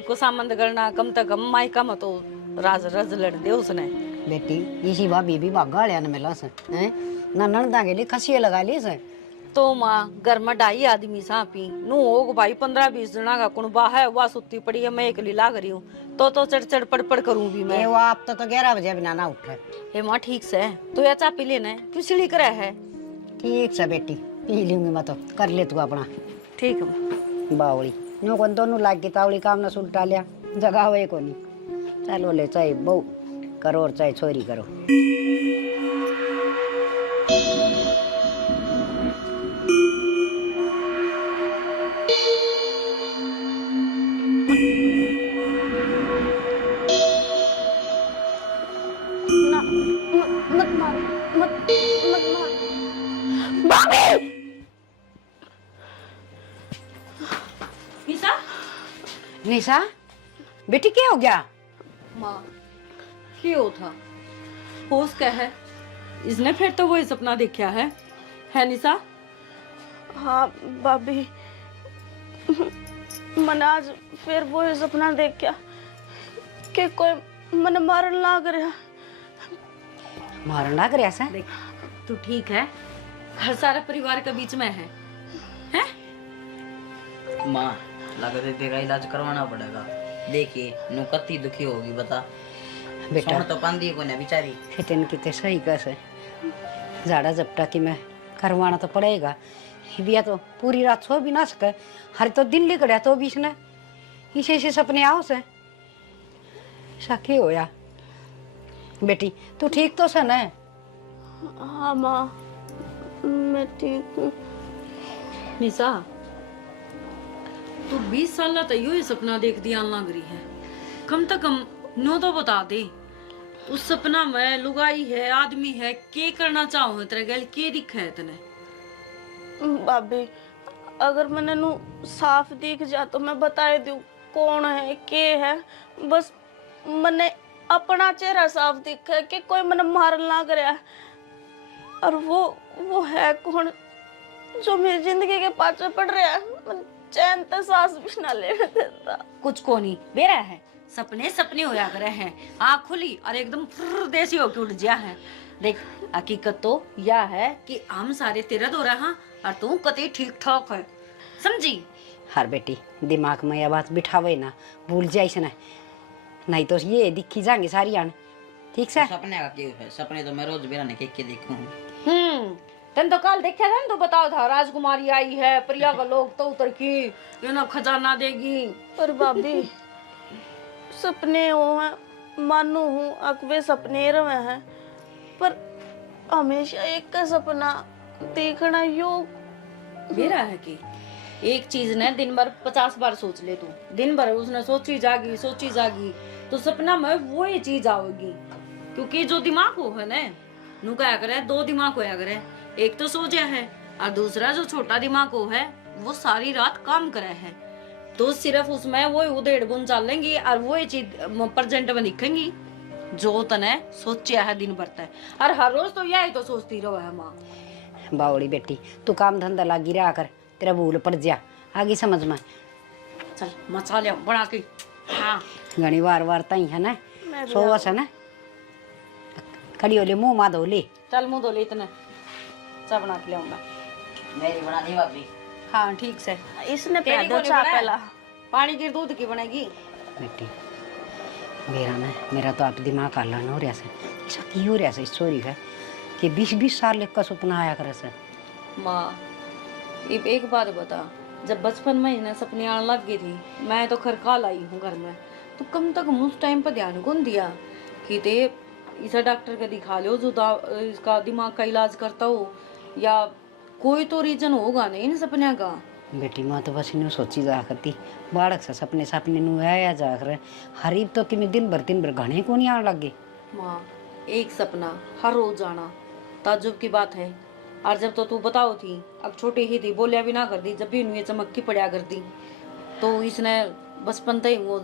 को सामंद करना कम तक कम मायका में तो राज रज लड़ दे उसने। बेटी इसी भाभी भी भागा लिया न मिला से हैं ना ननदा के लिए खसिए लगा ली से। तो माँ घर में ढाई आदमी सापी नू होग भाई 15-20 जना का कुणबा है वह सुती पड़ी है मैं अकेली लाग रही हूँ तो चढ़ चढ़ पड़ पड़ करूँ भी मैं। ये वो आप तो 11 बजे बिना ना उठे। हे माँ ठीक से तो या चा पी लेना है क्यों सिली करे है। ठीक से बेटी पी लूंगी मैं तो कर ले तू अपना। ठीक है बावली नो कौन दोनों लाग की तावली काम ना सुलटा लिया जगह हुए को नहीं। चलो ले चाहे बहू करो और चाहे छोरी करो। मत मार मत मत मार भाभी। निशा निशा बेटी क्या हो गया? माँ क्यों था होश क्या है इसने फिर तो वही सपना देखा है निशा? हाँ भाभी मैंने आज फिर वो ही सपना देखा कि कोई मन मारन लाग रहा। मारन लाग रहा सा? देख तू ठीक है घर सारा परिवार के बीच में है हैं? माँ लगता है तेरा इलाज करवाना पड़ेगा। देखिए नु कत्ती दुखी होगी बता। बेटा सोन तो पांदी को ना बेचारी फिटन की ते सही कैसे जाड़ा जपटा की मैं करवाना तो पड़ेगा। बिया तो पूरी रात सो भी ना सके हर तो दिन लिख रहा तो बीच ने इसे से सपने आओ से साखी होया। बेटी तू ठीक तो सन है? हाँ माँ मैं ठीक हूँ। निशा तू 20 साल तक यो ही सपना देख दिया लग रही है कम से कम नो तो बता दे उस सपना में लुगाई है आदमी है के करना चाहो तेरे गल के दिखा है तने? भाभी अगर मैंने नु साफ दिख जा तो मैं बता दूं कौन है के है। बस मैंने अपना चेहरा साफ दिखा है कि कोई मैंने मारन लाग रहा है और वो है कौन जो मेरी जिंदगी के पाछे पड़ रहा है। मैं चैन तक सांस भी ना लेने देता। कुछ को नहीं बेरा है सपने सपने होया करे हैं आँख खुली और एकदम फुर्र देसी होके उठ गया है। देख हकीकत तो यह है कि हम सारे तेरा दो रहा और तू कते ठीक ठाक है समझी? हर बेटी दिमाग में यह बात बिठावे ना भूल जाइस ना नहीं तो ये दिखी जाएंगे सारी आने ठीक से। सपने का क्यों है? सपने तो मैं रोज बेरा ने के देखूं। तन तो कल देखा था तो बताओ था राजकुमारी आई है प्रिया का लोग तो उतर की ये ना खजाना देगी। पर भाभी सपने हो हैं मानू हूँ अकवे सपने रहे हैं पर हमेशा एक का सपना देखना योग मेरा है कि एक चीज ने दिन भर 50 बार सोच ले तू दिन भर उसने सोची जागी तो सपना में वो ही चीज आओगी क्योंकि जो दिमाग हो है ना नु क्या करे दो दिमाग होया करे एक तो सो जा है और दूसरा जो छोटा दिमाग हो है वो सारी रात काम करे है तो सिर्फ उसमें वो उधेड़ बुन चलेंगी और वो ही चीज प्रेजेंट में दिखेंगी जो तने सोचा है दिन भर तक और हर रोज तो यही तो सोचती रहो है माँ। बावड़ी बेटी तू काम धंधा लागी रहा कर तेरा भूल पड़ जा आगे समझ में। चल मचा लिया बना के। हाँ घनी वार तई है ना सोवस है ना खड़ी होले मुंह मा धो ले। चल मुँह धो ले इतना चाय बना के लाऊंगा। मेरी बना दी भाभी। हाँ ठीक से इसने तेरी को पैदल चा नहीं पहला पानी की दूध की बनेगी। बेटी मेरा तो आप दिमाग हल्ला हो रहा से ऐसा की हो रहा से स्टोरी है कि 20-20 साल का सपना आया करे से। माँ एक बात बता जब बचपन में इन्हें सपने आने लग गई थी मैं तो खरका लाई हूँ घर में तो कम तक उस टाइम पर ध्यान कौन दिया कि ते इसे डॉक्टर का दिखा लो जो इसका दिमाग का इलाज करता हो या कोई तो रीजन होगा नहीं इन सपने का। बेटी माँ तो बस इन्हें सोची जा करती बाड़क से सपने नु आया जा कर हरीब तो कि दिन भर घने को नहीं आने लग गए। माँ एक सपना हर रोज आना ताज्जुब की बात है और जब तो तू बताओ थी अब छोटी ही थी बोलिया भी ना कर दी जब भी इन्हें चमक्की पड़ा करती तो इसने बचपन तक वो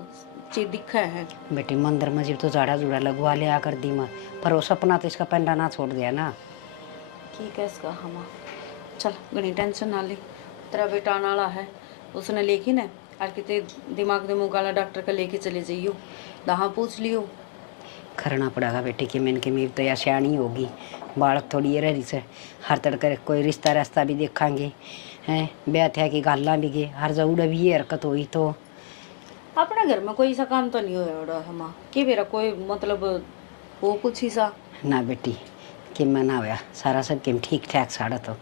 चीज दिखा है। बेटी मंदिर में तो झाड़ा जुड़ा लगवा लिया कर दी माँ पर वो सपना तो इसका पेंडा ना छोड़ दिया ना। ठीक है इसका हम चल घनी टेंशन ना ले तेरा बेटा आने वाला है उसने लिखी ना और कितने दिमाग दे मुकाला डॉक्टर का लेके चले जाइयो, दहा पूछ लियो। करना पड़ेगा बेटी कि मैंने कि मेरी तो या सियाणी होगी, बालक थोड़ी ये रही से हर तड़के कोई रिश्ता रास्ता भी देखांगे हैं, ब्याह थया की गाला भी गे हर जरूर भी ये हरकत हुई तो अपना घर में कोई सा काम तो नहीं होया हमा कि मेरा कोई मतलब वो कुछ ही सा ना बेटी कि मैं ना होया सारा सब किम ठीक ठाक साड़ा तो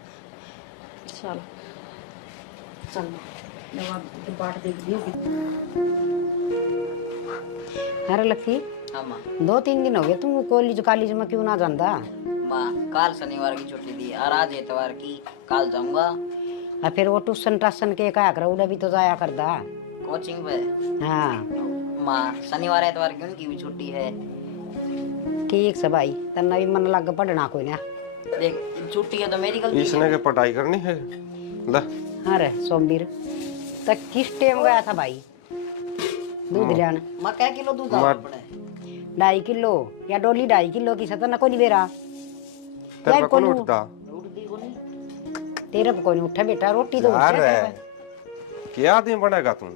चल चल दवा बाट देख दियो। अरे लक्की हाँ माँ। 2-3 दिन हो गए तुम कॉलेज में क्यों ना जाता? माँ कल शनिवार की छुट्टी दी और आज इतवार की, कल जाऊंगा। और फिर वो ट्यूशन टासन के क्या कर उड़ा भी तो जाया करता। कोचिंग पे। हाँ माँ शनिवार इतवार की उनकी भी छुट्टी है। ठीक से भाई तना भी मन लग पढ़ना कोई ना देख छुट्टी है तो मेरी गलती इसने के पढ़ाई करनी है ला। अरे सोमवीर तक किस टाइम गया था भाई दूध लेना? माँ क्या किलो दूध माँ- आना पड़े? 2.5 किलो या डोली 2.5 किलो की सतना ना कोई बेरा तेरे यार पे कौन कोई उठता उठती को नहीं। तेरे पे कोई नहीं उठा बेटा रोटी तो यार उठे है क्या आदमी बनेगा तुम?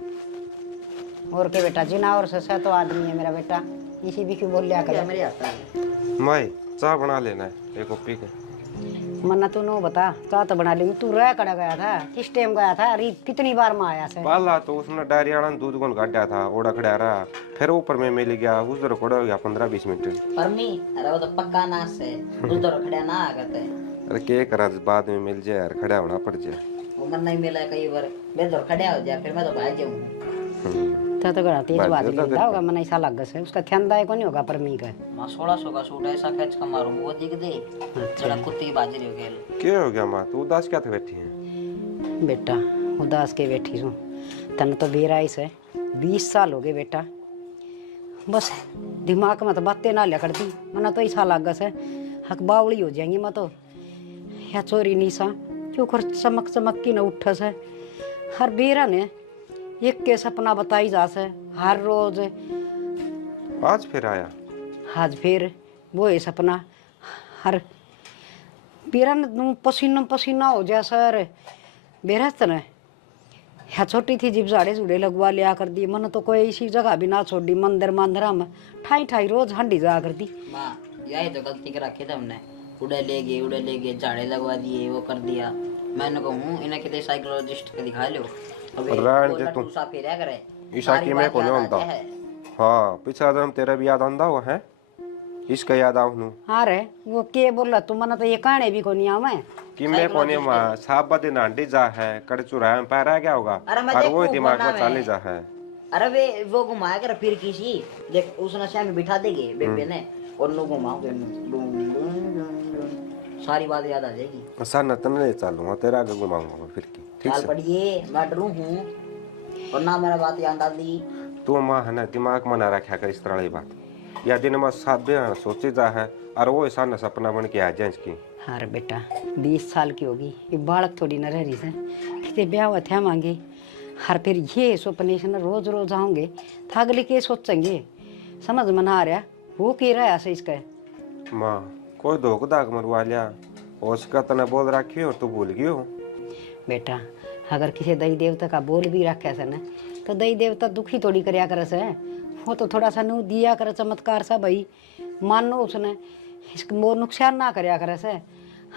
और के बेटा जिना और ससा तो आदमी है मेरा बेटा इसी भी क्यों बोल लिया क्या कर मेरे आता है? मैं चाय बना लेना है एक पी के। मन्ना तू नो बता चाह तो बना लेंगे तू रह कड़ा गया था किस टाइम गया था अरे कितनी बार में आया से पाला तो उसने डायरी वाला दूध कौन काटा था ओड़ा खड़ा रहा फिर ऊपर में मिल गया उस दर खड़ा हो गया 15-20 मिनट। परमी अरे वो तो पक्का नाश है, उधर खड़ा ना आगत है। अरे के करा बाद में मिल जाए यार खड़ा होना पड़ जाए। वो मन नहीं मिला कई बार मैं तो खड़ा हो जाए फिर मैं तो भाग जाऊँ। तो गड़ा तेज बात बात है, तो लेता होगा मन ऐसा लग से उसका ध्यान दायक नहीं होगा परमी का। माँ 1600 का सूट ऐसा खींच कर मारूं वो दिख दे जरा कुत्ते की बाजरी हो गया। क्या हो गया माँ तू उदास क्या था बैठी है? बेटा उदास के बैठी हूँ तन तो बेराई से 20 साल हो गए बेटा बस दिमाग में तो बातें ना लिया करती मना तो ऐसा लग से हक बावड़ी हो जाएंगी मैं तो या चोरी निशा क्यों कर चमक चमक की न उठ से हर बेरा ने एक के सपना बताई जा से हर रोज आज फिर आया आज फिर वो है सपना हर बेरा ने पसीना पसीना हो जा सर बेरा तने या छोटी थी जिब झाड़े झूड़े लगवा लिया कर दी मन तो कोई ऐसी जगह भी ना छोड़ी मंदिर मंदिरा में ठाई ठाई रोज हंडी जा कर दी। माँ यही तो गलती कर रखी थी हमने, उड़े ले गए झाड़े लगवा दिए वो कर दिया। मैंने कहूँ इन्हें कितने साइकोलॉजिस्ट के दिखा लो अबे रहने वो दे लट्टू तू। सा फिर करे ईशा की मैं को नहीं होता। हाँ पिछला जन्म तेरा भी याद आंदा हुआ है इसका याद आऊ हूँ हाँ रे वो के बोला तू मन तो ये कहानी भी को नहीं आवे कि मैं कोने माँ साहब बदे नांडी जा है कड़ चुराया में पैर आ गया होगा अरे मैं और देखो वो दिमाग बना में चाले में। जा है। अरे वे वो घुमाया कर फिर किसी देख उस नशा में बिठा देंगे बेबे ने और नो घुमाओगे सारी बात याद आ जाएगी। सर नतन ले चलूंगा तेरा आगे घुमाऊंगा फिर की ठीक चाल से। पड़िए मैं डरू हूँ और ना मेरा बात याद डाल दी। तू माँ है ना दिमाग में ना रखा कर इस तरह की बात या दिन में साथ सोचे जा है और वो ऐसा न सपना बन के आ जाए इसकी। हाँ रे बेटा 20 साल की होगी ये बालक थोड़ी न रह रही से कितने ब्याह हुआ थे मांगे हर फिर ये सपने से न रोज रोज आऊंगे थागले के सोचेंगे समझ में ना आ रहा वो कह रहा है ऐसे इसका माँ कोई धोख दाग मरवा लिया उसका तने बोल रखी और तू भूल गई हो। बेटा अगर किसी दई देवता का बोल भी रखे से न तो दई देवता दुखी थोड़ी करया करे से वो तो थोड़ा सा नू दिया करे चमत्कार सा भाई मानो उसने इसको वो नुकसान ना करया करे से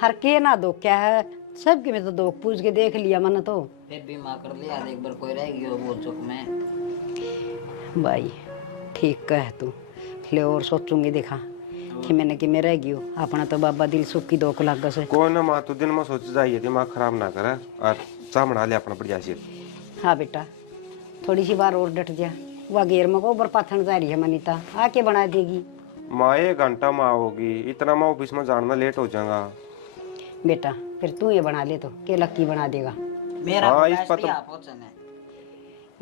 हर के ना दो क्या है सबके में तो दो पूछ के देख लिया मन तो फिर भी माँ कर लिया एक बार कोई रहेगी वो बोल चुक में भाई ठीक कह तू ले और सोचूंगी देखा कि मैंने कि मैं रह गई हूँ अपना तो बाबा दिल सुख की दोख लग से। कोई ना माँ तू दिन में सोच जाइए दिमाग खराब ना करे और चाह बना ले अपना बढ़िया से। हाँ बेटा थोड़ी सी बार और डट जा वह घेर में गोबर पाथन जा रही है मनीता आके बना देगी। माँ 1 घंटा माँ होगी इतना मैं ऑफिस में जाना लेट हो जाऊंगा। बेटा फिर तू ये बना ले तो के लक्की बना देगा मेरा हाँ, गैस इस पर भी तो- आप पहुंचने।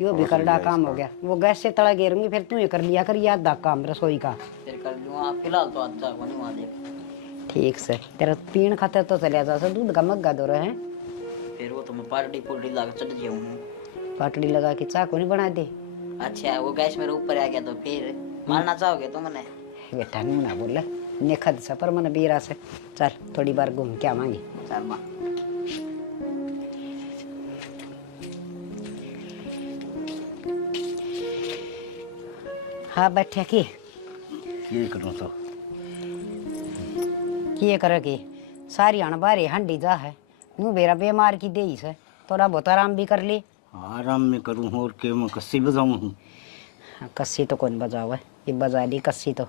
यो भी करड़ा काम हो गया वो गैस से तड़ा घेरूंगी फिर तू ये कर लिया कर याद दा काम रसोई का फिर कर लूँगा फिलहाल तो अच्छा को नहीं वहाँ देख। ठीक से तेरा पीण खाते तो चलिया जा दूध का मग्गा दो रहे फिर वो तो मैं पार्टी पुर्टी ला के चढ़ जाऊँ। पाटड़ी लगा के चाकू नहीं बना दे। अच्छा वो गैस मेरे ऊपर आ गया तो फिर मारना चाहोगे तो मैंने बेटा नहीं ना बोला नेखद सा पर मन बीरा से चल थोड़ी बार घूम के आवांगी। चल माँ हाँ बैठे की करूँ तो किए करेगी सारी अणबारे हंडी जा है नू बेरा बीमार की दे से थोड़ा बहुत आराम भी कर ली। आराम में करूँ और के मैं कस्सी बजाऊँ हूँ। कस्सी तो कौन बजावे ये बजा ली कस्सी तो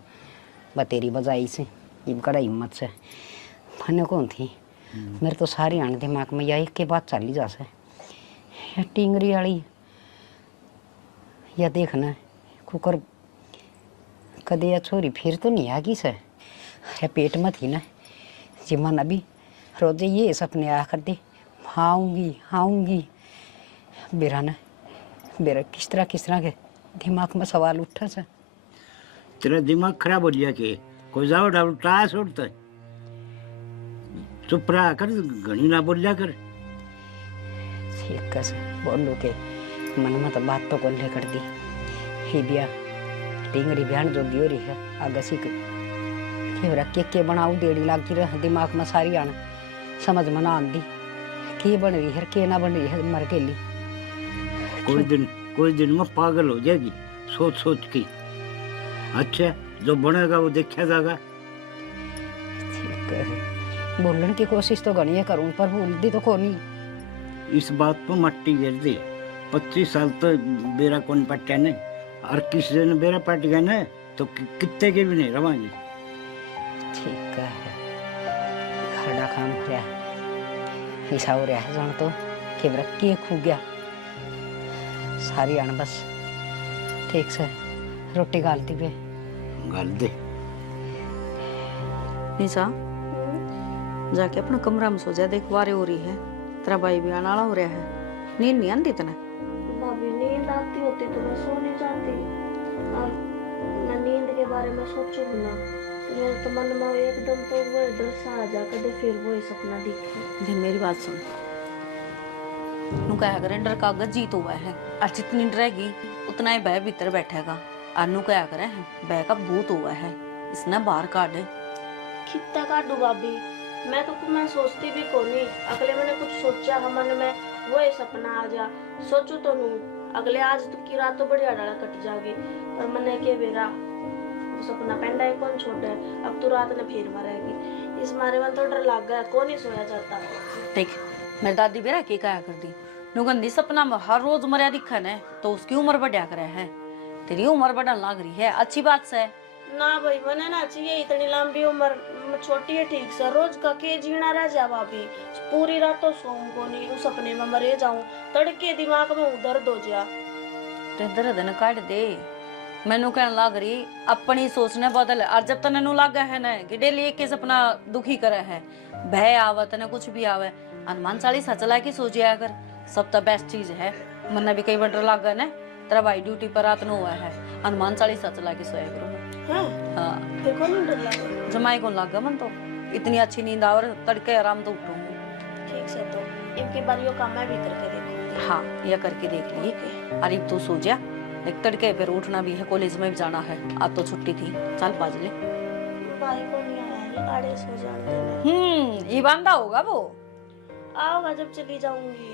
बतेरी बजाई से ये कड़ा हिम्मत से मैंने कौन थी मेरे तो सारी आने दिमाग में यही के बात चली जा से या टिंगरी वाली या देखना कुकर कदे या छोरी फिर तो नहीं आगी से या पेट में थी ना जी मन अभी रोजे ये सपने आ कर दे आऊँगी बेरा ना बेरा किस तरह के दिमाग में सवाल उठा से। तेरा दिमाग खराब हो गया के कोई जाओ डाल टास उठता है। चुप रहा कर घनी ना बोलिया कर। ठीक कैसे बोलू के मन में तो बात तो कौन ले कर दी ही बिया टिंगरी बहन जो दियो रही है आगे सीख के बनाऊ देड़ी लागी रह दिमाग में सारी आना समझ में ना आंदी के बन रही है के ना बन रही है मर के ली कोई दिन में पागल हो जाएगी सोच के। अच्छा जो बनेगा वो देखा जाएगा। ठीक है बोलने की कोशिश तो घनी करूं पर बोलती तो कोनी। इस बात पर मट्टी गिर दी 25 साल तो बेरा कौन पट्टा नहीं और किसी दिन बेरा पट गया ना तो कितने के भी नहीं रवांगे। ठीक है खड़ा काम हो रहा ऐसा हो रहा है जान तो केवरा के खू गया सारी आन बस ठीक से रोटी गालती पे गाल दे। निशा जाके अपना कमरा में सो जा देख वारे हो रही है तेरा भाई भी आना हो रहा है नींद नहीं आती तना। भाभी नींद आती होती तो मैं सो नहीं जाती और मैं नींद के बारे में सोचूं ना तो मेरे तो मन में एकदम तो वो डर सा आ जा कदे फिर वो सपना दिखे। दे मेरी बात सुन नु कहा करे डर का जीत हुआ है और जितनी डरेगी उतना ही भय भीतर बैठेगा और नु कहा करे भय का भूत हुआ है इसने बाहर काट कितना काटू भाभी मैं सोचती भी कोनी अगले मैंने कुछ सोचा हम मन में वो सपना आ जा सोचू तो नू अगले आज तो की रात तो बढ़िया डाला कट जाएगी पर मैंने के बेरा वो सपना पेंडा है कौन छोटे अब तो रात ने फिर मरेगी इस मारे में तो डर लग गया कौन ही सोया जाता। देख मेरी दादी बेरा के कहा कर दी नुगंदी सपना में हर रोज मरिया दिखा है तो उसकी उम्र बढ़िया करे है तेरी उम्र बढ़ने लग रही है अच्छी बात से ना भाई मैंने ना चाहिए इतनी लंबी उम्र छोटी है ठीक से रोज का के जीना रह जा भाभी पूरी रात तो सोऊं को नहीं उस सपने में मरे जाऊं तड़के दिमाग में दर्द हो जा ते दर्द न काट दे मैनू कहने लग रही अपनी सोचने बदल और जब तक लग है ना कि डेली एक सपना दुखी करे है भय आवे तने कुछ भी आवे हनुमान चालीसा चला के सो जाया कर सब तो बेस्ट चीज है मन्ना भी कई बार डर लग गया ना तेरा भाई ड्यूटी पर रात न हुआ है हनुमान चालीसा चला के सोया करो। हाँ फिर कौन डर लगा जमाई को लग गया मन तो इतनी अच्छी नींद आवर तड़के आराम तो उठूंगी। ठीक से तो इनके बार यो काम मैं भी करके देखूंगी। हाँ यह करके देख लिए अरे तू सो जा एक तड़के फिर उठना भी है कॉलेज में भी जाना है आज तो छुट्टी थी चल बाज ले भाई को नहीं आया आड़े सो जाते ये बांधा होगा वो आओगा जब चली जाऊंगी।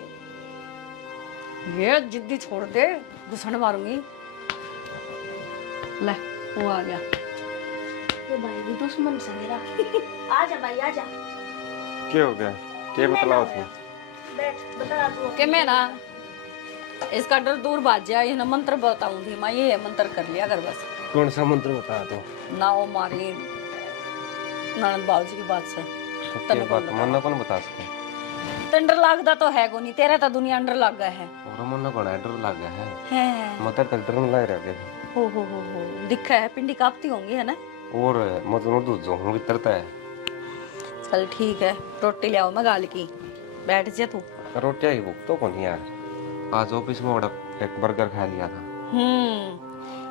ये जिद्दी छोड़ दे घुसन मारूंगी ले वो आ गया ये भाई भी दुश्मन से मेरा आजा भाई आजा क्या हो गया क्या बतलाओ थे बैठ बता तू कि मैं ना इसका डर दूर भाग जाए ये ना मंत्र बताऊं थी मैं ये मंत्र कर लिया कर बस। कौन सा मंत्र बता दो ना वो मारी ननद बाबूजी की बात से क्या बात मन कौन बता सके डर लगता तो है को नहीं तेरा तो दुनिया अंडर लग गया है और मन को डर लग गया है हैं मत तक डर लग रहा है हो दिखा है पिंडी कांपती होंगी है ना और मतलब दूध जो हूं भीतरता है। चल ठीक है रोटी ले आओ मैं गाल की बैठ जा तू। रोटियां ही भूख तो कौन यार आज ऑफिस में बड़ा एक बर्गर खा लिया था।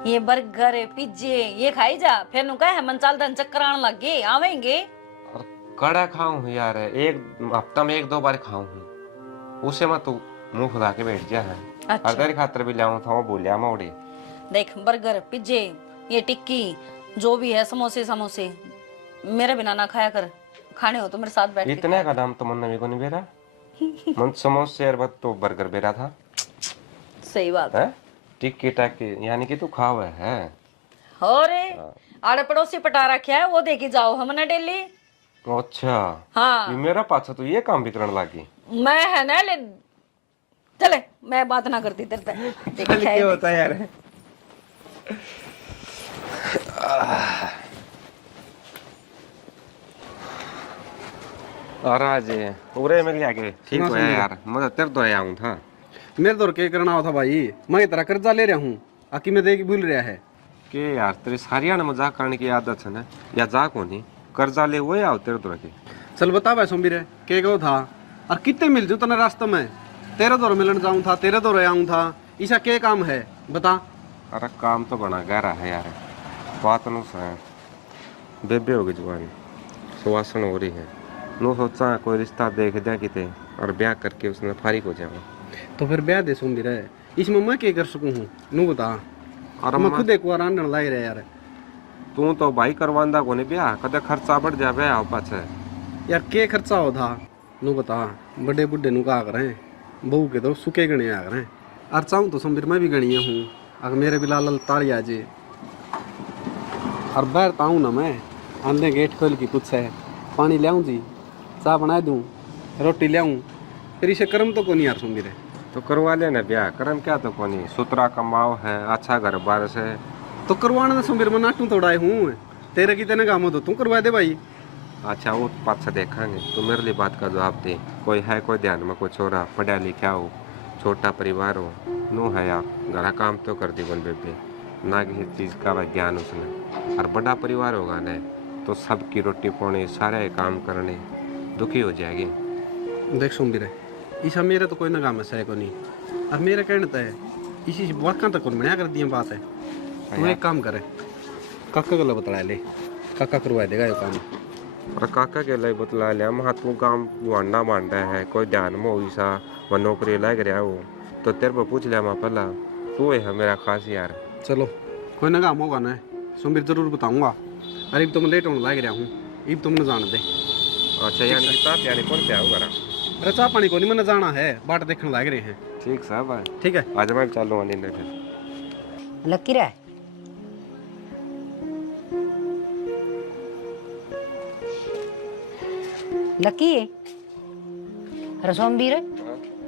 ये बर्गर पिज्जे ये खाई जा फिर नु कहे मन चल दन चक्कर आने लग गए आवेंगे और कड़ा खाऊं यार एक हफ्ता में 1-2 बार खाऊं उसे मत तू मुंह फुला के बैठ जा है। अच्छा। और तेरी खातर भी लाऊं था वो बोलिया मोड़े देख बर्गर पिज्जे ये टिक्की जो भी है समोसे समोसे मेरे बिना ना खाया कर खाने हो तो मेरे साथ बैठ के इतने का दाम तो मन नवी को नहीं बेरा मन समोसे यार बात तो बर्गर बेरा था सही बात है टिक्की टाकी यानी कि तू खावे है और आड़े पड़ोसी पटा रखे है वो देखी जाओ हमने डेली। अच्छा हाँ ये मेरा पाछा तो ये काम भी करने लगी। मैं है ना ले चले मैं बात ना करती तेरे से क्या होता है यार। और आज पूरे मिल गया के ठीक है यार, मैं तेरे तो आया हूँ था। मेरे तो क्या करना होता भाई, मैं तेरा कर्जा ले रहा हूँ आकी में देगी भूल रहा है के यार तेरे सारिया ने मजाक करने की आदत है ना, या जा को नहीं कर्जा ले वो या तेरे तो रखे। चल बता भाई सोमबीर के गो था और कितने मिल जू तने रास्ते में, तेरे दौर मिलन जाऊँ था, तेरे दौर आऊँ था, ऐसा क्या काम है बता। अरे काम तो बना गहरा है यार, बात नु से बेबे हो गई जवानी, सुवासन हो रही है, नु सोचा कोई रिश्ता देख दिया किते और ब्याह करके उसने फारिग हो जाऊँ। तो फिर ब्याह दे सोमबीर, इसमें मैं क्या कर सकूँ हूँ नू बता। और मैं खुद एक बार आंधन लाई रहा यार। तू तो भाई करवांदा को नहीं ब्याह, कदे खर्चा बढ़ जा ब्याह पाछे। यार के खर्चा हो था नू बता, बड़े बुढ़े नु का करें, बहू के तो सुखे गणे आ करें, और चाहूँ तो सोमबीर मैं भी गणिया हूँ, अगर मेरे भी लाल तारी आ जे और बाहर ताऊँ ना मैं आंधे गेट खोल की पूछे पानी लियाऊँ जी, चाय बना दूँ, रोटी लियाऊँ, फिर इसे कर्म तो को नहीं यार सोमबीर। तो करवा लेना ब्याह, करम क्या तो कोनी, सुतरा कमाओ है, अच्छा घर बार से। तो करवाना ना सोमबीर, मैं नाटू तोड़ाए हूँ, तेरे की तेने काम हो तो तू करवा दे भाई। अच्छा वो पाछा देखेंगे, तो मेरे लिए बात का जवाब दे, कोई है कोई ध्यान में कोई छोरा पढ़ा लिखा हो, छोटा परिवार हो, नो है यार घरा काम तो कर दी बन बेबे, ना किसी चीज़ का ज्ञान उसने, और बड़ा परिवार होगा ना तो सबकी रोटी पानी सारे काम करने दुखी हो जाएगी। देख सोमबीर ईसा मेरे तो कोई ना काम है को नहीं, और मेरे कहने तो है इसी वाक़ा तक कौन बढ़िया कर दिया बात है। तू एक काम करे, काका को बतला ले, काका करवा देगा ये काम। और काका के लिए बतला लिया, महा तू काम वांडा मांडा है, कोई ध्यान में हो सा वह नौकरी लग रहा हो, तो तेरे पर पूछ लिया मैं पहला, तू है मेरा खास यार। चलो कोई ना काम होगा ना सोमबीर जरूर बताऊंगा, अरे तो मैं लेट होने लग रहा हूँ, इब तुमने जान दे। अच्छा यानी कि ताप यानी कौन क्या होगा? अरे चाह पानी को नहीं मैंने जाना है, बाट देखने लग रहे हैं। ठीक साहब, ठीक है आज मैं चालू आने फिर। लकी रे लकी रसोमबीर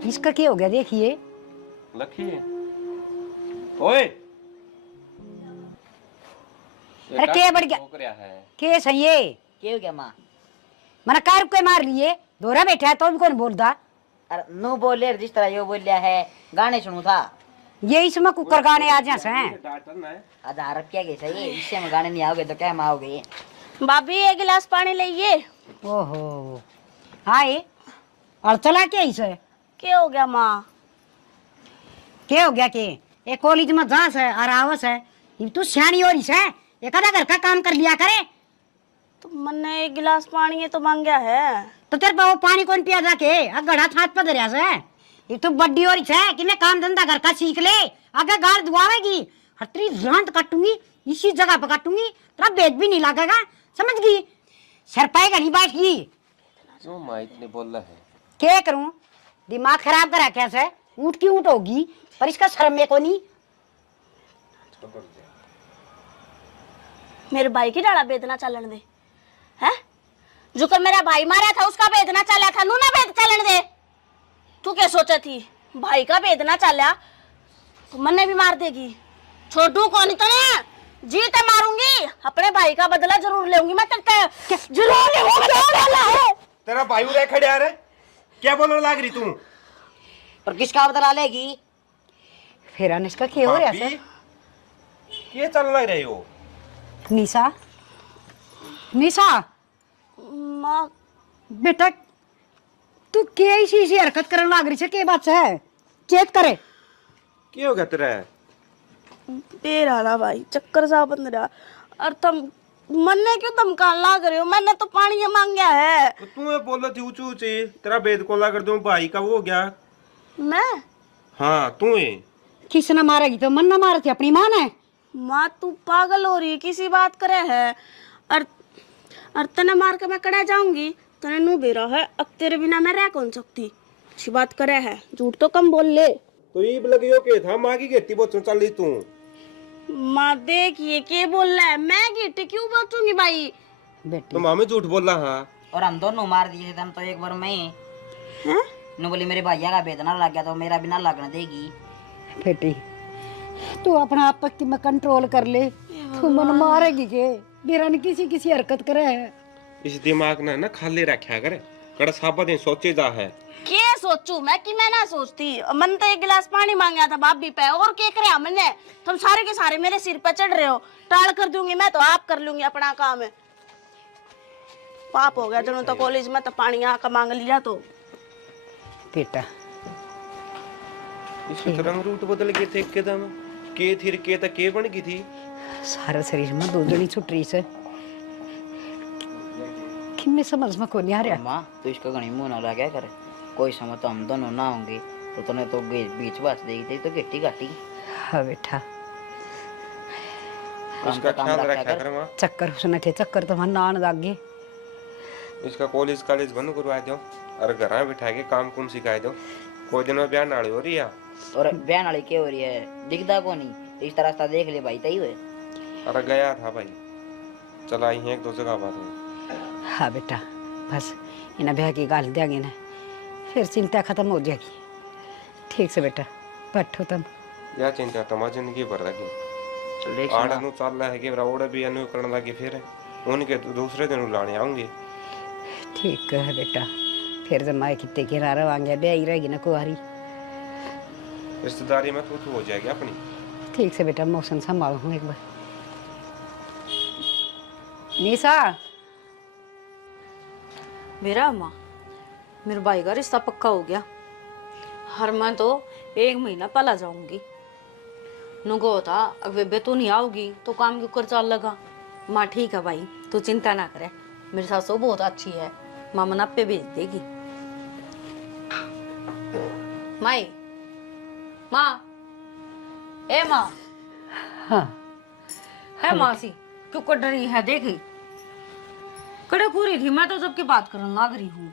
इसका क्या हो गया देखिए। लकी ओए अरे क्या बढ़ गया के सही है क्या हो गया माँ? मैंने कार को मार लिए दोरा बैठा है तो भी कौन बोलता। अरे नो बोले जिस तरह यो बोल लिया है, गाने सुनू था ये इसमें कुकर गाने आ जा से आधार क्या कैसा ये इससे में गाने नहीं आओगे तो क्या में आओगे? भाभी एक गिलास पानी लाइए। ओहो हाय और चला क्या इसे क्या हो गया माँ? क्या हो गया के एक कॉलेज में जास है और आवस है, ये तू सियानी हो रही है, एक आधा घर का काम कर लिया करे। तो मैंने एक गिलास पानी तो मांगा है, तो तेरे पे वो पानी कौन पिया जाके गड़ा छात पे धरिया से, ये तो बड्डी हो रही है कि मैं काम धंधा घर का सीख ले, आगे गाड़ दुआवेगी हर तेरी जांत काटूंगी, इसी जगह पे काटूंगी, तेरा बेद भी नहीं लगेगा, समझ गई? सर पाएगा नहीं बैठ गई क्यों माँ इतने बोल रहा है? क्या करूं, दिमाग खराब करा कैसे, ऊँट की ऊँट होगी पर इसका शर्म में को नहीं। मेरे भाई की डाला बेदना चलन दे है, जो कर मेरा भाई मारा था उसका बेदना चला था, नू ना बेद चलन दे। तू क्या सोचा थी भाई का बेदना चला तो मन्ने भी मार देगी, छोटू कौन इतना जीते मारूंगी, अपने भाई का बदला जरूर लेऊंगी मैं, जरूर लेऊंगी। तेरा भाई उड़े खड़े आ रहे, क्या बोलने लग रही तू? पर किसका बदला लेगी? फिर अनुष्का क्या हो रहा है? ये चल लग रही हो? निशा निशा माँ बेटा तू क्या ऐसी हरकत करने लग रही है, के बात से है चेक करे। क्या हो गया तेरा? तेरा ना भाई चक्कर सा बंद रहा, और तुम मन्ने क्यों धमकान लाग रहे हो, मैंने तो पानी मांगा है। तो तू ये बोल रही थी ऊंची ऊंची, तेरा बेद को ला कर दूं भाई का वो हो गया। मैं हाँ तू ही किसने मारेगी तो मन ना मारे थे अपनी माँ ने। माँ तू पागल हो रही है, किसी बात करे है, और तने मार के मैं कड़ा जाऊंगी, तने नू बेरा है, अब तेरे बिना मैं रह कौन सकती, अच्छी बात करे है, झूठ तो कम बोल ले। तो ये लगी हो के था माँ की खेती बहुत चल रही तू। माँ देखिए के बोल रहा है, मैं गिट्टी क्यों बचूंगी भाई? बेटी तो मामी झूठ बोल रहा हाँ। और हम दोनों मार दिए थे तो एक बार मैं नु बोली मेरे भैया का बेदना लग गया तो मेरा भी ना लगने देगी। बेटी तू अपना आप की में कंट्रोल कर ले, तू मन मारेगी के मेरा ने किसी किसी हरकत करे है। इस दिमाग ने ना खाली रखा करे, कड़ा साबा दिन सोचे जा है। के सोचू मैं कि मैं ना सोचती। मन तो एक गिलास पानी मांगा था भाभी पे, और क्या करे हमने? तुम सारे के सारे मेरे सिर पे चढ़ रहे हो। टाल कर दूंगी मैं तो आप कर लूंगी अपना काम है। पाप हो गया जनो तो कॉलेज में तो पानी आका मांग लिया तो। बेटा इसमें तो रंग रूट बदल गए थे एकदम, के थी के तक के बन गई थी। सारा शरीर में दो जनी छुट रही से कि मैं समझ में को नहीं आ रहा। माँ तो इसका घनी मुंह ना लगा करे, कोई समय तो हम दोनों ना होंगे तो तूने तो बीच बस देगी थी तो गिट्टी काटी। हाँ बेटा उसका काम ख्याल रखा रखा कर। कर माँ। चक्कर उसने थे, चक्कर तो वहां नान लग गए। इसका कॉलेज कॉलेज बंद करवा दो और घर बिठा के काम कुम सिखा दो। कोई दिन में ब्याह नाड़ी हो रही है और बहन वाली क्या हो रही है, दिखता को नहीं, इस रास्ता देख ले भाई तई हुए। अरे गया था भाई, चला आई है एक दो जगह बात हुई। हाँ बेटा बस इन्हें ब्याह की गाल देंगे ना, फिर चिंता खत्म हो जाएगी। ठीक से बेटा बैठो तुम। या चिंता तुम्हारी जिंदगी भर लगी। आड़ा नु चल रहा है कि ओड़े भी अनु करने लगी, फिर उनके दूसरे दिन लाने आऊंगी। ठीक है बेटा, फिर जब माए कितने किनारा वांगे ब्याह ही रहेगी ना कुआरी। रिश्तेदारी में तू हो जाएगी अपनी। ठीक से बेटा मौसम संभालो हूँ एक बार। निशा मेरा माँ मेरे भाई का रिश्ता पक्का हो गया। हर मैं तो 1 महीना पहला जाऊंगी। नुको था अगर बे तू नहीं आओगी तो काम क्यों कर चल लगा। माँ ठीक है भाई, तू चिंता ना करे, मेरी सासू बहुत अच्छी है, माँ मना पे भेज देगी। माई माँ ए माँ। हाँ है मासी क्यों कर रही है? देखी कड़े पूरी थी मैं तो जबकि बात करने लग रही हूँ।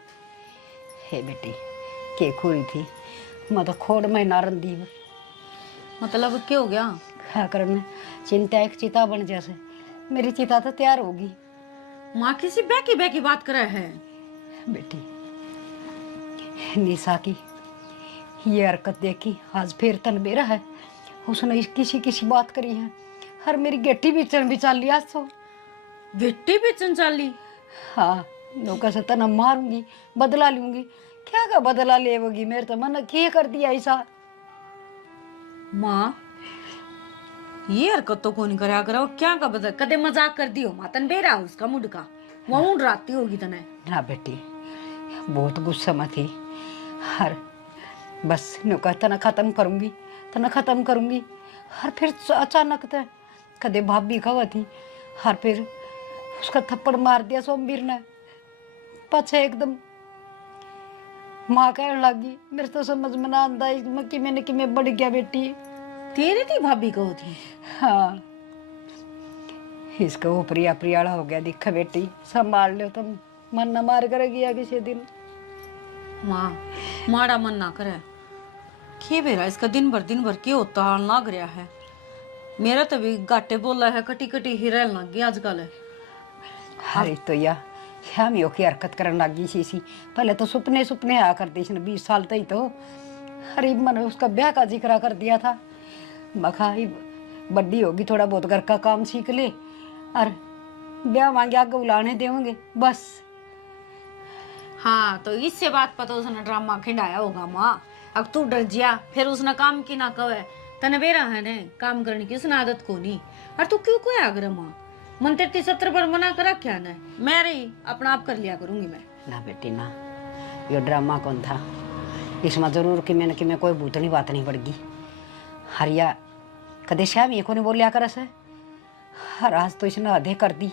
हे बेटी के खोरी थी, मैं तो खोड़ में नारन दी। मतलब क्या हो गया? हाँ करने चिंता एक चिता बन जैसे, मेरी चिता तो तैयार होगी। माँ किसी बैकी बैकी बात कर रहे हैं। बेटी निशा की ये हरकत देखी आज फिर तन बेरा है, उसने किसी किसी बात करी है। हर मेरी गेटी बेचन भी चल लिया सो। बेटी बेचन चाली? हाँ नौका से तना मारूंगी, बदला लूंगी। क्या का बदला लेवगी? मेरे तो मन क्या कर दिया ऐसा। माँ ये हरकत तो कौन करा करो, क्या का बदल कदे मजाक कर दियो मातन बेरा उसका मुड का वो डराती होगी तने। ना बेटी बहुत गुस्सा में थी। हर बस नौका तना खत्म करूंगी, तना खत्म करूंगी। हर फिर अचानक तो कदे भाभी खवा थी, हर फिर उसका थप्पड़ मार दिया सोमवीर ने। पछे एकदम माँ कहने लगी, मेरे तो समझ में ना आता कि मैंने कि मैं बढ़ गया बेटी। तेरी थी भाभी को थी? हाँ इसका वो प्रिया प्रियाड़ा हो गया दिखा बेटी, संभाल लो तुम, मन न मार करेगी या किसी दिन। माँ माड़ा मन ना करे के बेरा इसका दिन भर के होता हाल लग रहा है। मेरा तो भी गाटे बोला है, कटी कटी ही रहने लग गई आजकल है। अरे तो या शामियों की हरकत करने लगी सी। पहले तो सुपने सुपने आया करती थी 20 साल तक तो। अरे मैंने उसका ब्याह का जिक्र कर दिया था, मखा ही बड्डी होगी थोड़ा बहुत घर का काम सीख ले और ब्याह मांगे आगे बुलाने देंगे बस। हाँ तो इससे बात पता उसने ड्रामा खिंडाया होगा माँ। अब तू डर जिया फिर उसने काम की ना कवे तने बेरा है ने काम करने की उसने आदत को नहीं। और तू क्यों कोई आग्रह माँ मन 33-70 बार मना करा क्या ना, मैं रही अपना आप कर लिया करूंगी मैं। ना बेटी ना, ये ड्रामा कौन था इसमें जरूर कि मैं कोई भूतनी बात नहीं पड़गी। हरिया कदे श्याम ये को नहीं बोलिया कर से, हर आज तो इसने आधे कर दी।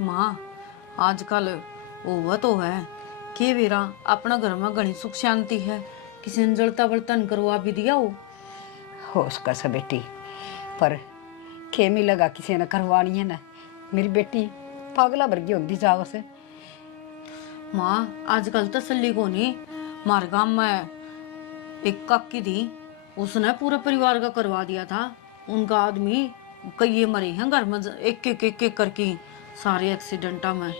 माँ आजकल वो तो है कि बेरा अपना घर में घनी सुख शांति है, किसी ने जलता बर्तन करवा भी दिया हो उसका से बेटी, पर खेमी लगा किसी ने करवानी है ना। मेरी बेटी पागला वर्गी होती जाओ से। माँ आजकल तसल्ली को नहीं, मार गांव में एक काकी थी, उसने पूरे परिवार का करवा दिया था। उनका आदमी कई मरे हैं घर में एक एक करके सारे एक्सीडेंटा में।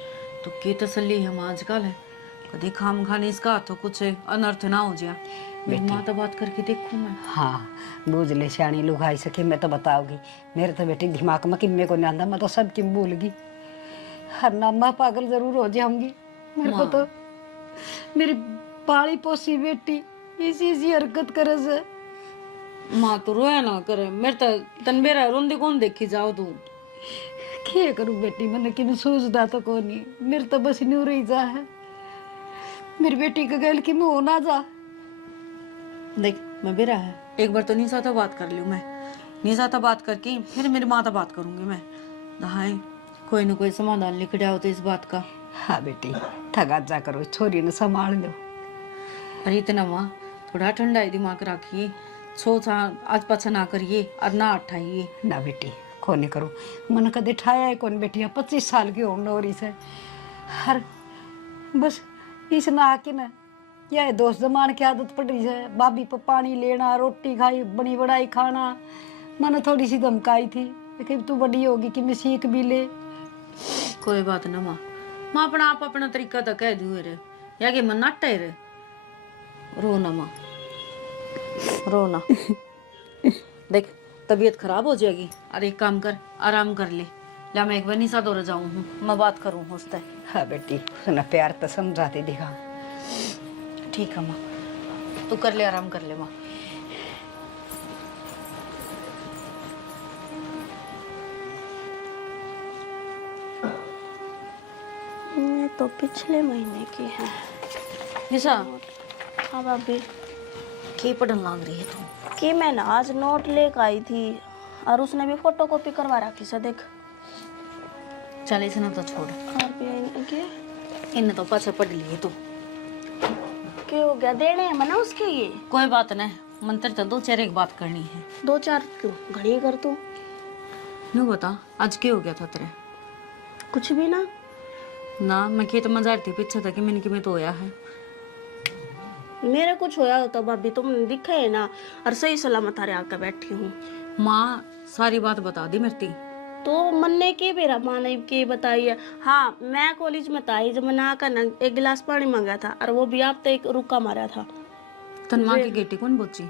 तो की तसल्ली है माँ आजकल है, कभी खाम खाने इसका तो कुछ अनर्थ ना हो जाए। मेरी माँ तो बात करके देखूँ मैं। हाँ बूझ ले सियाणी लुगाई सके मैं तो बताऊंगी। मेरे तो बेटी दिमाग में किम्मे को नहीं आंदा, मैं तो सब किम भूल गई। हर नामा पागल जरूर हो जाऊंगी। मेरे को तो मेरी पाली पोसी बेटी इसी हरकत करे से। माँ तो रोया ना करे, मेरे तो तन मेरा रोंदे कौन देखी जाओ तू। क्या करूं बेटी, मैंने कि सोचता तो को नहीं, मेरे तो बस न्यू रही जा है। मेरी बेटी का गैल की मुँह ना जा। देख मैं बेरा है, एक बार तो निशा तो बात कर लूँ मैं, निशा तो बात करके फिर मेरी माँ तो बात करूंगी मैं। दहाई कोई ना कोई समाधान निकल आओ तो इस बात का। हाँ बेटी थगा जा करो, छोरी ने संभाल लो। अरे इतना माँ थोड़ा ठंडा दिमाग रखिए, सोचा आज पाछा ना करिए और ना उठाइए। ना बेटी कोने करो, मन कदे ठाया है कौन बेटी, 25 साल की होने हो रही से। हर बस इस ना आके ना यह दोस्त जमान की आदत पड़ रही है। भाभी पर पानी लेना, रोटी खाई बनी बनाई खाना। मैंने थोड़ी सी धमकाई थी कि तू बड़ी होगी कि मैं सीख भी ले। कोई बात ना माँ, माँ अपना आप अपना तरीका तो कह दूँ रे, या कि मन नाटे रे। रो ना माँ, रो ना। देख तबीयत खराब हो जाएगी, और एक काम कर आराम कर ले। ला मैं एक बार निशा दौड़ जाऊँ हूँ, मैं बात करूँ उससे। हाँ बेटी उसने प्यार तो समझाती दिखा। ठीक है माँ, तू कर ले आराम कर ले माँ। ये तो पिछले महीने की है। निशा हाँ भाभी। की पढ़न लग रही है तू? कि मैं ना आज नोट लेकर आई थी और उसने भी फोटो कॉपी करवा रखी से देख। चल इसे ना तो छोड़, इन्हें तो पाछा पढ़ लिए तू। क्या हो गया, देने हैं मना उसके ये? कोई बात नहीं, मंत्र तो 2 4 एक बात करनी है। 2 4 क्यों घड़ी कर तू? यूँ बता आज क्या हो गया था तेरे? कुछ भी ना। ना मैं खेत में जा रही थी पीछे था कि मैंने कि मैं तो होया है। मेरे कुछ होया होता भाभी, तुमने दिखा है ना, और सही सलामत हारे आकर बैठी हूँ। माँ सारी बात बता दी मेरी। तो मन ने के बेरा माँ ने के बताई है। हाँ मैं कॉलेज में था, जब मैं नहा कर एक गिलास पानी मांगा था और वो भी आप तो एक रुका मारा था। तन माँ की गेटी कौन बोची?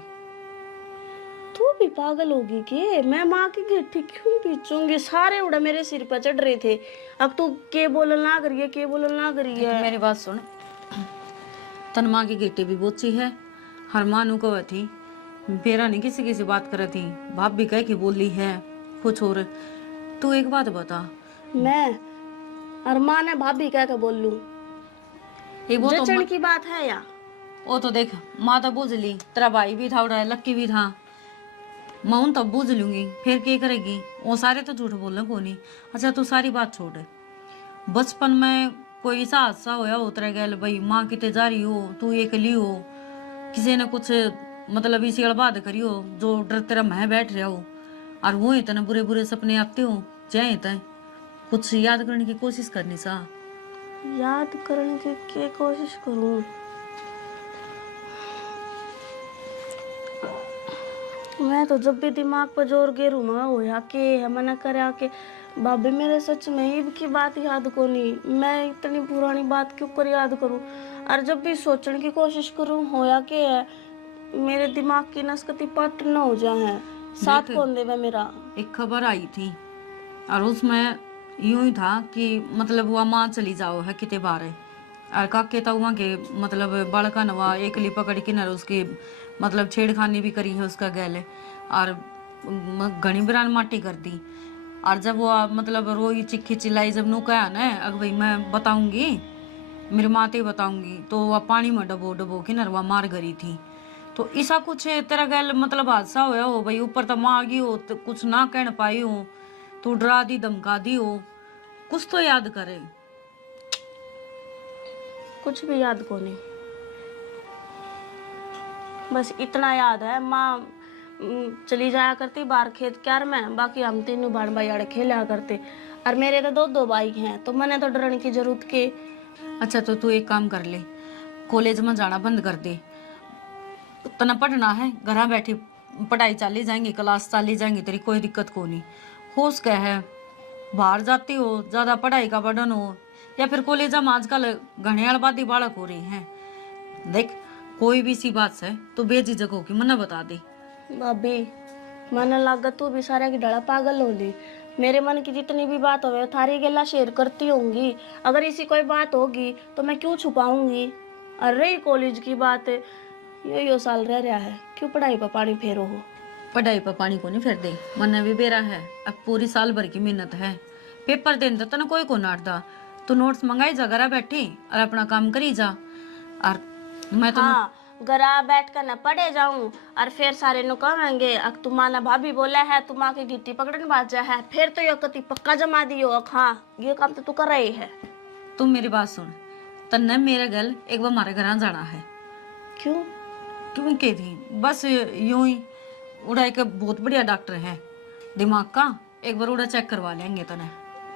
तू भी पागल होगी के? मैं माँ की गेठी क्यों पीछूंगी? सारे उड़ा मेरे सिर पर चढ़ रहे थे। अब तू के बोलना ना करिए, के बोलना ना करिए। मेरी बात सुन, तन माँ की गेटी भी बोची है, हर माँ नु कह थी बेरा नहीं किसी किसी बात कर थी, बाप भी कह के बोली है कुछ और। तू एक बात बता, मैं और माँ ने भाभी कह के बोल लूं? एक वो तो जचन की बात है या? वो तो देख माँ तो बूझ ली, तेरा भाई भी था उड़ा लक्की भी था, मैं उन तब बूझ लूंगी, फिर क्या करेगी? वो सारे तो झूठ बोलना को नहीं। अच्छा तू सारी बात छोड़, बचपन में कोई ऐसा हादसा होया हो तेरे गैल भाई, माँ कितने जा रही हो, तू अकेली हो, किसी ने कुछ मतलब इसी अड़बाद करी हो जो डर तेरा मैं बैठ रहा हो, और वो इतने बुरे बुरे सपने आते हो चाहे तय कुछ याद करने की कोशिश करनी सा। याद करने की क्या कोशिश करूं? मैं तो जब भी दिमाग पर जोर गेरू मैं होया के मना करा के भाभी मेरे सच में ही की बात याद को नहीं। मैं इतनी पुरानी बात क्यों कर याद करूं? और जब भी सोचने की कोशिश करूं होया के है मेरे दिमाग की नसकती पट न हो जाए। साथ कौन देवे मेरा? एक खबर आई थी और उसमें यूं ही था कि मतलब वह माँ चली जाओ है कितने बार है, और काके तो वहाँ के मतलब बड़का नवा एकली पकड़ के न उसकी मतलब छेड़खानी भी करी है उसका गैले, और घनी बिरान माटी कर दी। और जब वो मतलब रोई चिक्की चिल्लाई, जब नू कहा ना अग भाई मैं बताऊंगी मेरी माते बताऊंगी, तो वह पानी में डबो डबो के नरवा मार गई थी। तो ऐसा कुछ तेरा गैल मतलब हादसा होया हो भाई, ऊपर तो माँ आ गई हो तो कुछ ना कह पाई हो, तो डरा दी धमका दी हो, कुछ तो याद करे। कुछ भी याद को नहीं, बस इतना याद है माँ चली जाया करती बाहर खेत क्यार में, बाकी हम तीनों भाई भाई खेला करते, और मेरे तो 2 बाइक हैं तो मैंने तो डरने की जरूरत के। अच्छा तो तू एक काम कर ले, कॉलेज में जाना बंद कर दे, तना पढ़ना है घर बैठी पढ़ाई चाली जाएंगी, क्लास चाली जाएंगी, तेरी कोई दिक्कत को नहीं। होश क्या है, बाहर जाती हो, ज्यादा पढ़ाई का बर्डन हो, या फिर कॉलेज में आजकल घने आबादी बालक हो रही हैं। देख कोई भी सी बात है तो बेझिझक होगी मना बता दे। भाभी मन लगा तू भी सारा की डड़ा पागल होली। मेरे मन की जितनी भी बात होवे थारी गेला शेयर करती होंगी। अगर इसी कोई बात होगी तो मैं क्यों छुपाऊंगी। अरे कॉलेज की बात है, यो साल रह रहा है, क्यों पढ़ाई पर पानी फेरो हो। पढ़ाई पर पानी को नहीं फेर दे, मन भी बेरा है। अब पूरी साल भर की मेहनत है, पेपर देने तो कोई को नाटदा। तू नोट्स मंगाई जा, घर बैठी और अपना काम करी जा। और मैं तो हाँ, घरा बैठ कर न पढ़े जाऊं और फिर सारे नु कहेंगे अक तुम्हारा भाभी बोला है तुम आके गिट्टी पकड़न बाजा है, फिर तो यो कति पक्का जमा दियो। अक हाँ ये काम तो तू कर रही है। तुम मेरी बात सुन, तन्ने मेरे गल एक बार हमारे घर जाना है। क्यों? क्यों के थी बस यूं ही। उड़ा एक बहुत बढ़िया डॉक्टर है दिमाग का, एक बार उड़ा चेक करवा लेंगे तने।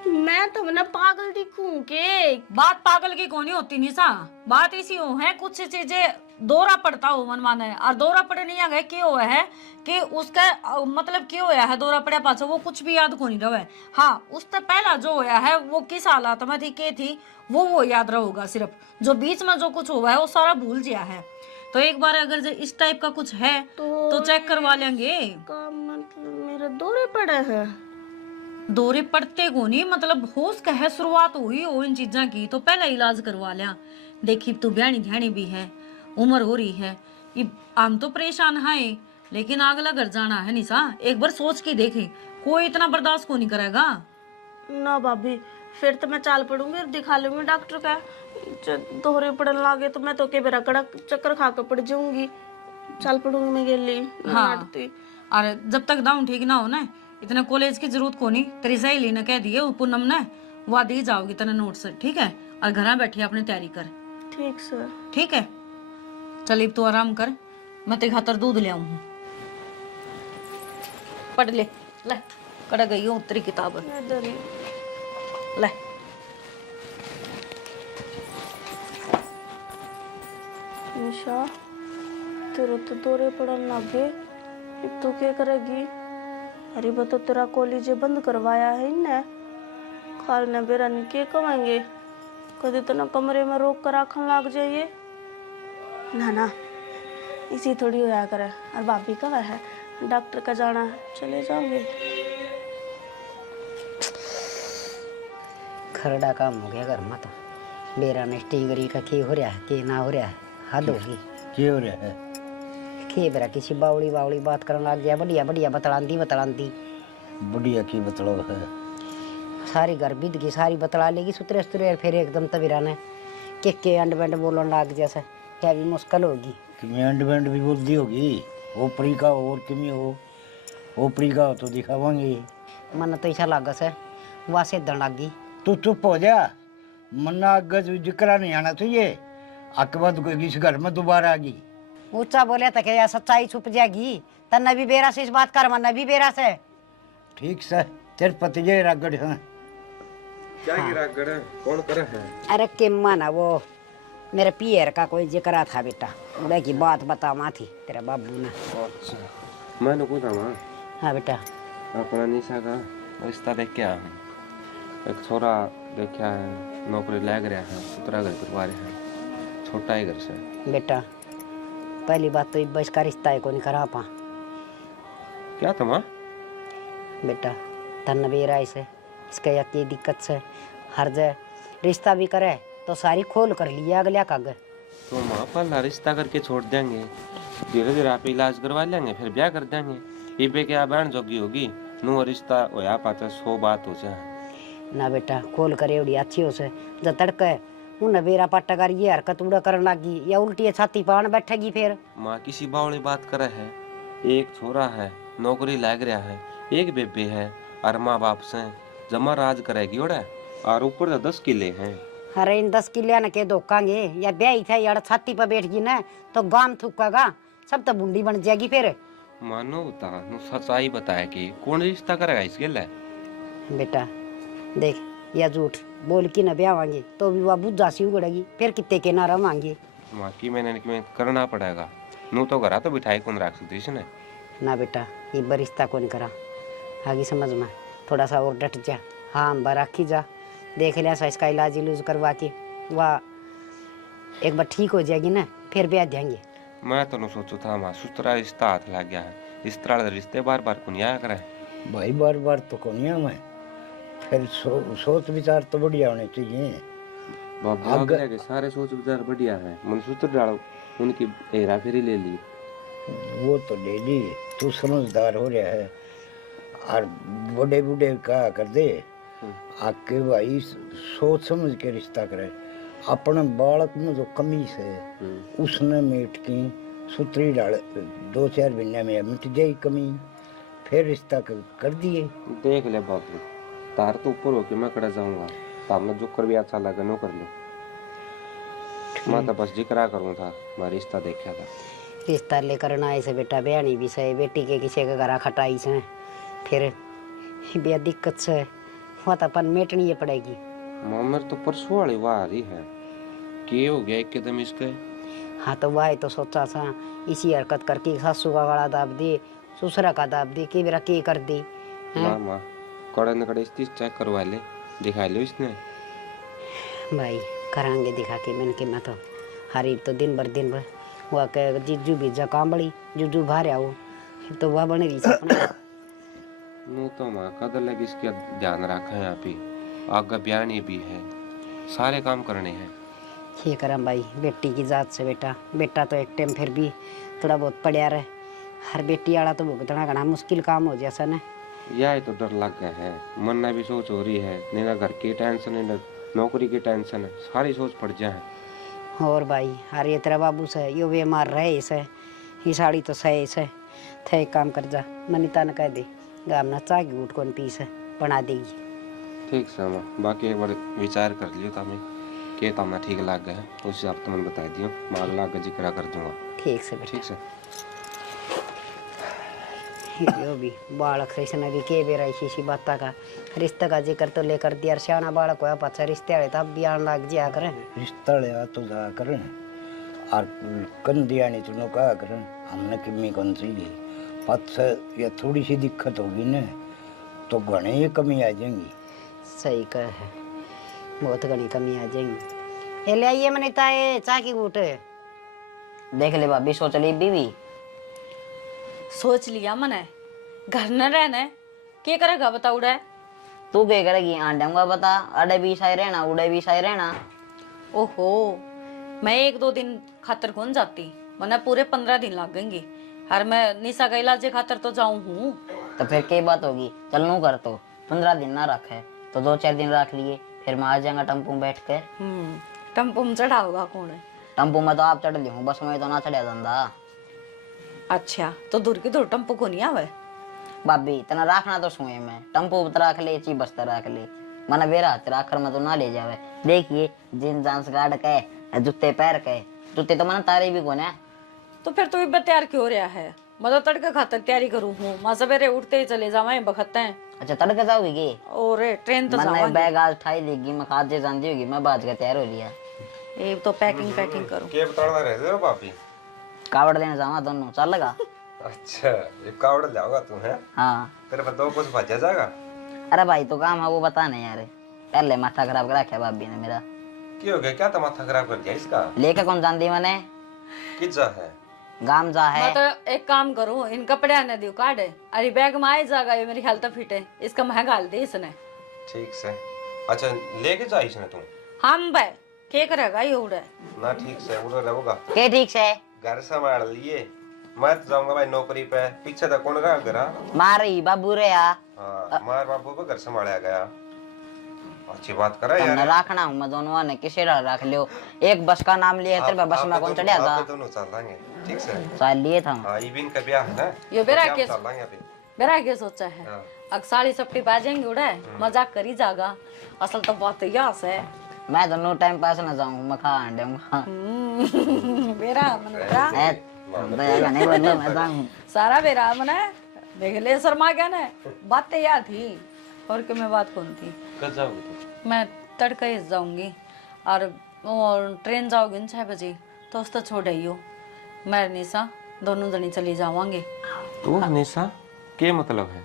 मैं तो ना पागल दिखूं के? बात पागल की कौन होती निशा, बात इसी हो है कुछ चीजें दौरा पड़ता हो मन माने। और दौरा पड़े नहीं आ गए क्यों हुआ है कि उसका मतलब क्यों होया है दौरा पड़े पाछो वो कुछ भी याद को नहीं रहे। हाँ उससे पहला जो होया है वो किस हालात में थी के थी वो याद रहेगा। सिर्फ जो बीच में जो कुछ हुआ है वो सारा भूल गया है। तो एक बार अगर जो इस टाइप का कुछ है तो चेक करवा लेंगे। का मतलब मेरे दौरे पड़े हैं? दौरे पड़ते को नहीं, मतलब होश का है शुरुआत हुई हो इन चीजा की तो पहला इलाज करवा लिया। देखी तू ब्याणी ध्यानी भी है, उम्र हो रही है, ये हम तो परेशान है लेकिन अगला घर जाना है निशा। एक बार सोच के देखे, कोई इतना बर्दाश्त को नहीं करेगा। ना भाभी फिर तो मैं चाल पड़ूंगी और दिखा लूंगी डॉक्टर का। दोहरे पड़न लागे तो मैं तो के बेरा कड़क चक्कर खा कर पड़ जाऊंगी। चाल पड़ूंगी मैं गेली। हाँ और जब तक दाऊं ठीक ना हो ना इतना कॉलेज की जरूरत को नहीं। तेरी सहेली ने कह दिए पूनम ने वह दी जाओगी तना नोट्स, ठीक है? और घर बैठी अपनी तैयारी कर। ठीक सर। ठीक है चल अब तू आराम कर, मैं तेरे खातर दूध ले आऊं। पढ़ ले कड़ गई हूँ तेरी किताब ले। निशा तेरे तो दौरे पड़न लगे, अब तू क्या करेगी? अरे बतो तेरा कॉलेज बंद करवाया है इनने, खाल ने बेरा ने के कमाएंगे। कभी तो ना कमरे में रोक कर आखन लग जाइए। ना ना इसी थोड़ी होया करे। और भाभी कब है? डॉक्टर का जाना है, चले जाओगे। खरड़ा काम हो गया घर में तो। बेरा ने स्टीगरी का की हो रहा है के ना हो रहा है, हद होगी। क्या हो रहा है? के बेरा किसी बावड़ी बावड़ी बात करने लग गया, बढ़िया बढ़िया बतलांदी। बढ़िया की मतलब है? सारी घर बीत गई, सारी बतला लेगी सुतरे सुतरे। फिर एकदम तबीरा ने के अंड बंड बोलन लग जैसे क्या भी मुश्किल होगी। कि अंड बैंड भी बोलती होगी। ओपरी का हो और किमी हो, ओपरी का हो तो दिखावांगे। मन तो ऐसा लगा से वहाँ से दन लगी। तू चुप हो जा, मन्ना गज जिक्रा नहीं आना चाहिए। आके बाद इस घर में दोबारा आ गई। ऊंचा बोले तो क्या सच्चाई छुप जाएगी। तन्ने भी बेरा से इस बात कर, मन भी बेरा से। ठीक से तेरे पति जय रागड़ है। क्या गिरा गड़ कौन करे है? अरे के माना वो मेरे पियर का कोई जिक्र था बेटा, उड़ा की बात बतावा थी तेरा बाबू ने। अच्छा मैंने पूछा माँ हाँ बेटा। अपना निशा का रिश्ता देख के आया हूँ। एक छोरा देखा है, नौकरी लग रहा है, उतरा घर करवा रहे हैं, छोटा ही घर से। बेटा पहली बात तो बस का रिश्ता है को नहीं करा पा। क्या था माँ? बेटा तन भी राय से इसका यकी दिक्कत से हर जगह रिश्ता भी करे तो सारी खोल कर लिया अगला कागज। तो माँ पहला रिश्ता करके छोड़ देंगे, धीरे धीरे आप इलाज करवा लेंगे, फिर ब्याह कर देंगे। ये पे क्या बहन जोगी होगी, नु रिश्ता होया पाता 100 बात हो जाए ना बेटा। खोल कर एवड़ी अच्छी हो से जब तड़के उन बेरा पाटा कर ये हरकत उड़ा करने लगी या उल्टी छाती पान बैठेगी। फिर माँ किसी बावली बात करे है, एक छोरा है नौकरी लग रहा है, एक बेबे है और माँ बाप से जमा राज करेगी ओड़ा, और ऊपर से 10 किले हैं। अरे इन 10 किलिया न के धोखांगे या ब्याह था यार छाती पर बैठ गई ना तो गाम थूकेगा, सब तो बूंदी बन जाएगी। फिर मानो बता सच्चाई बताया कि कौन रिश्ता करेगा इसके लिए? बेटा देख या झूठ बोल की न ब्याह मांगे तो भी वह बुझा सी उगड़ेगी, फिर कितने के ना रह मांगे। माँ की मैंने करना पड़ेगा, नू तो घरा तो बिठाई कौन रख सकती इसने। ना बेटा ये बरिश्ता कौन करा आगे समझ में थोड़ा सा और डट जा। हाँ हम राखी जा देख लिया सा इसका इलाज इलूज करवा के वाह एक बार ठीक हो जाएगी ना फिर ब्याह देंगे। मैं तो सोचू था मां सुतरा रिश्ता हाथ लग गया है इस तरह के रिश्ते बार बार कुनिया करे भाई बार बार तो कोनिया में फिर सोच विचार तो बढ़िया होने चाहिए। बाबा अगले के सारे सोच विचार बढ़िया है मन सूत्र डालो उनकी हेरा फेरी ले ली वो तो ले ली तू समझदार हो रहा है और बड़े बूढ़े कहा कर दे आके भाई सोच समझ के रिश्ता करे। अपने बालक में जो कमी है उसने मीट की सुतरी डाल 2-4 महीने में मिट जाए कमी फिर रिश्ता कर दिए। देख ले बाबू तार तो ऊपर होके मैं कड़ा जाऊंगा सामने जो कर भी अच्छा लगे नो कर लो मैं तो बस जिक्र करूँ था मैं रिश्ता देखा था रिश्ता लेकर ना ऐसे बेटा बयानी भी से बेटी के किसी के घर खटाई से फिर बेया दिक्कत से वो तो अपन मेटनी पड़ेगी। मामर तो परसों वाली वाह रही है के हो गया एकदम इसके। हाँ तो वह तो सोचा था इसी हरकत करके सासू का गला दाब दी ससुरा का दाब दी कि मेरा की कर दी मामा कड़े न कड़े स्टिच चेक करवा ले दिखा लो इसने भाई करांगे दिखा के मैंने कि मैं तो हरी तो दिन भर वह के जीजू बीजा कांबड़ी जुजू बाहर आओ तो वह बने रही सपना नो तो माँ कदर लगी इसके ध्यान रखा है यहाँ पे आगे बयानी भी है सारे काम करने हैं ये करम भाई बेटी की जात से बेटा तो एक टाइम फिर भी थोड़ा बहुत पढ़िया रहे हर बेटी वाला तो भुगतना घना मुश्किल काम हो जैसा न यह तो डर लग गया है मन में भी सोच हो रही है नहीं ना घर की टेंशन है नौकरी की टेंशन है सारी सोच पड़ जाए। और भाई अरे तेरा बाबू से यो वे मार रहे इसे ये साड़ी तो सही इसे थे एक काम कर जा मनीता ने कह दे गाम ना चागी उठ कौन पीस है बना देगी। ठीक से माँ बाकी एक बार विचार कर लियो तमें के तमना ठीक लग गया है उस हिसाब से मैंने बता दियो मार लाग जिक्र कर दूंगा ठीक से बेटा ठीक से यो भी बालक से इसने भी के बेरा इसी बात का रिश्ते का जिक्र तो लेकर दिया सियाना बालक होया पाछा रिश्ते वाले तब भी आन लग जाया करें रिश्ता ले तो जा करें और कन दिया नहीं तुमने कहा करें हमने किमी कौन चाहिए पाछा या थोड़ी सी दिक्कत होगी ना तो घने ही कमी आ जाएंगी। सही कह है बहुत घनी कमी आ जाएंगी। ये ले आइए मनीता ये चाय की घूट देख ले भाभी सोच ली बीवी सोच लिया मने घर न रहना क्या करेगा बताओ रे तू क्या करेगी आंडूंगा बता अड़े भी सही रहना उड़े भी सही रहना। ओहो मैं 1-2 दिन खातर कौन जाती मने पूरे 15 दिन लगेंगे हर मैं निशा का इलाज खातर तो जाऊं हूँ तो फिर क्या बात होगी चल नू कर तो 15 दिन ना रखे तो 2-4 दिन रख लिए फिर मैं आ जाऊंगा टम्पू में बैठ कर। टम्पू में चढ़ा होगा कौन है टम्पू में तो आप चढ़ ली हूँ बस में तो ना चढ़ा धंधा। अच्छा तो दूर की दूर टम्पू को नहीं आवे भाभी तना रखना तो सुए में टम्पू रख ले ची बस्ता रख ले मना बेरा आखिर में तो ना ले जावे। देखिए जींस जांस गाड़ के जूते पैर के जूते तो मना तारे भी कोने तो फिर तू भी तैयार क्यों रहा है मैं तो तड़के खातर तैयारी करूँ हूँ माँ सवेरे उठते ही चले जावा बखते हैं। अच्छा तड़के जाओगी और ट्रेन तो मैंने बैग आज उठाई देगी मैं खाद जे जानती होगी मैं बाज के तैयार हो लिया ये तो पैकिंग करूँ के बताना रहे हो पापी कावड़ देने जावा दोनों चल लगा। अच्छा ये कावड़ जाओगा तू है हाँ तेरे पर दो कुछ भजा जाएगा। अरे भाई तो काम है वो बता नहीं यार पहले माथा खराब करा क्या भाभी ने मेरा क्यों हो गया क्या माथा खराब कर दिया इसका लेके कौन जानती मैंने किजा है गाम जा है मैं तो एक काम करूँ इन कपड़े आने दियो काट अरे बैग में आए जाएगा ये मेरी हेल्थ फिट है इसका महंगा दे इसने ठीक से अच्छा लेके जा इसने तू हम भाई क्या करेगा ये उड़े ना ठीक से उधर रहोगा के ठीक से घर संभाल लिए मैं तो जाऊंगा भाई नौकरी पे पीछे तक कौन रहा घर मारी बाबू रे यार हाँ मार बाबू को घर संभाला गया अच्छी बात करा यार तुमने रखना हूँ मैं दोनों ने किसे रख लियो एक बस का नाम लिया तेरे बस में कौन चढ़ा था दोनों चल लेंगे ठीक से साल लिए था हाँ इबिन का ब्याह है ना ये बेरा के चल लेंगे अभी बेरा के सोचा है हाँ। अग साड़ी सपटी पा जाएंगे उड़े मजाक करी जागा असल तो बहुत यास है मैं तो नो टाइम पास ना जाऊँ मैं खा आंडूंगा बेरा मन बेरा नहीं बोलो मैं जाऊँ सारा बेरा मने देख ले शर्मा क्या ना बातें याद थी और कि मैं बात कौन थी कब जाओगे तुम मैं तड़के ही जाऊंगी और ट्रेन जाओगी न 6 बजे तो उस तो छोड़ आई हो मैं निशा दोनों जनी चली जावांगे तो निशा क्या मतलब है?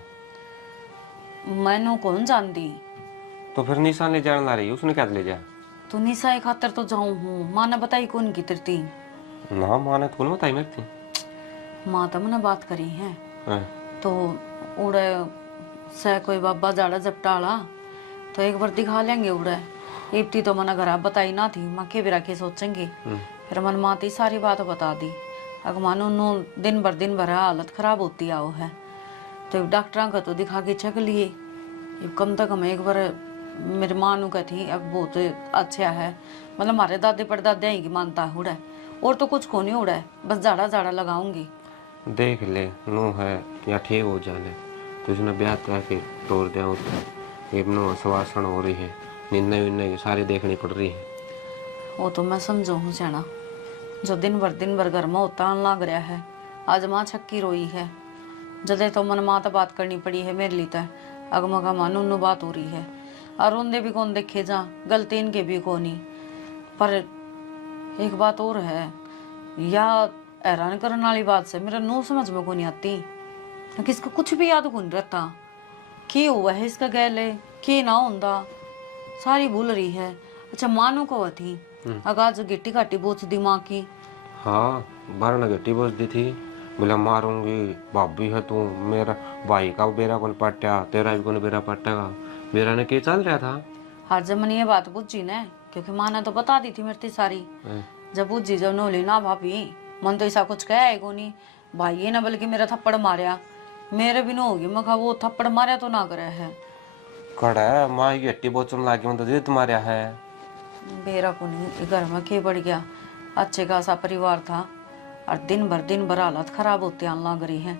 मैनू कौन जानती, तो फिर निशा ले जाने ला रही है, उसने क्या ले जा? तो निशा एक खातर तो जाऊं हूँ, माँ ने बताई कौन की तिरती। ना माने तो कौन बताई मेरे थी? माँ तो मैंने बात करी है, हाँ। तो उड़े से कोई बाबा जाड़ा जपटाला तो एक बार दिखा लेंगे उड़े। इप्ती तो मैंने घर बताई ना थी, माँ के बिरा के सोचेंगे। फिर मन माँ ती सारी बात बता दी। अगर मानो नो दिन भर हालत खराब होती आओ है, तो डॉक्टर का तो दिखा के चेक लिए। कम से कम एक बार मेरी माँ नु कहती अब बहुत अच्छा है, मतलब हमारे दादे परदादे ही की मानता है उड़ा, और तो कुछ को नहीं उड़ा है, बस जाड़ा जाड़ा लगाऊंगी। देख ले नो है या ठीक हो जाने, तो उसने ब्याह करके तोड़ दिया उतना। ये नो श्वासन हो रही है, निर्णय विन्नय सारी देखनी पड़ रही है। वो तो मैं समझो हूँ जाना, जो दिन भर घर में होता लग रहा है। आज माँ छक्की रोई है, जदे तो मन माँ तो बात करनी पड़ी है मेरे लिए। तो अगमगा मान उन्नु बात हो रही है, और उनदे भी कौन देखे जा, गलती इनके भी को नहीं। पर एक बात और है, या हैरान करने वाली बात से मेरा नो समझ में को नहीं आती, क्योंकि इसका कुछ भी याद को नहीं रहता। क्या हुआ है इसका गैले, क्या ना होंदा, सारी भूल रही है। अच्छा मानो को थी आगाज गिट्टी काटी बोझ दिमाग की। हाँ बारह गट्टी बोझ दी थी, बोला मारूंगी, भाभी है तू, मेरा भाई का बेरा कौन पट्टा, तेरा भी कौन बेरा पट्टेगा। बेरा ने क्या चल रहा था। हर जब मैंने ये बात पूछी ना, क्योंकि माँ ने तो बता दी थी मेरी सारी। जब पूछी जब नोली ना भाभी मन तो ऐसा कुछ कहा है को नहीं, भाई ये ना बल्कि मेरा थप्पड़ मारिया, मेरे भी न होगी। मैं कहा वो थप्पड़ मारिया तो ना करे है कड़ा है माँ की गट्टी बोचन लागी, मैं तो जिद मारिया है। बेरा को नहीं, घर में के बढ़ गया, अच्छे खासा परिवार था, और दिन भर हालत खराब होती लग रही है।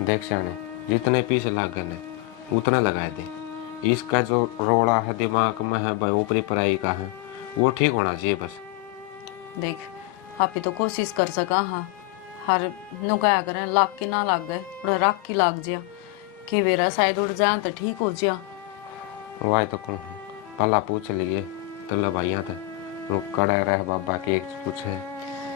देख सियाने जितने पीछे लग गए ने उतने लगाए दे। इसका जो रोड़ा है दिमाग में है भाई ऊपरी पराई का है, वो ठीक होना चाहिए बस। देख आप ही तो कोशिश कर सका हाँ, हर नुकाया करें लाग के ना लाग गए, उड़ा राख की लाग जिया कि बेरा शायद उड़ जाए तो ठीक हो जिया। वाई तो कहूँ पला पूछ लिए तो भाइया था वो कड़ा रहे बाबा के एक पूछे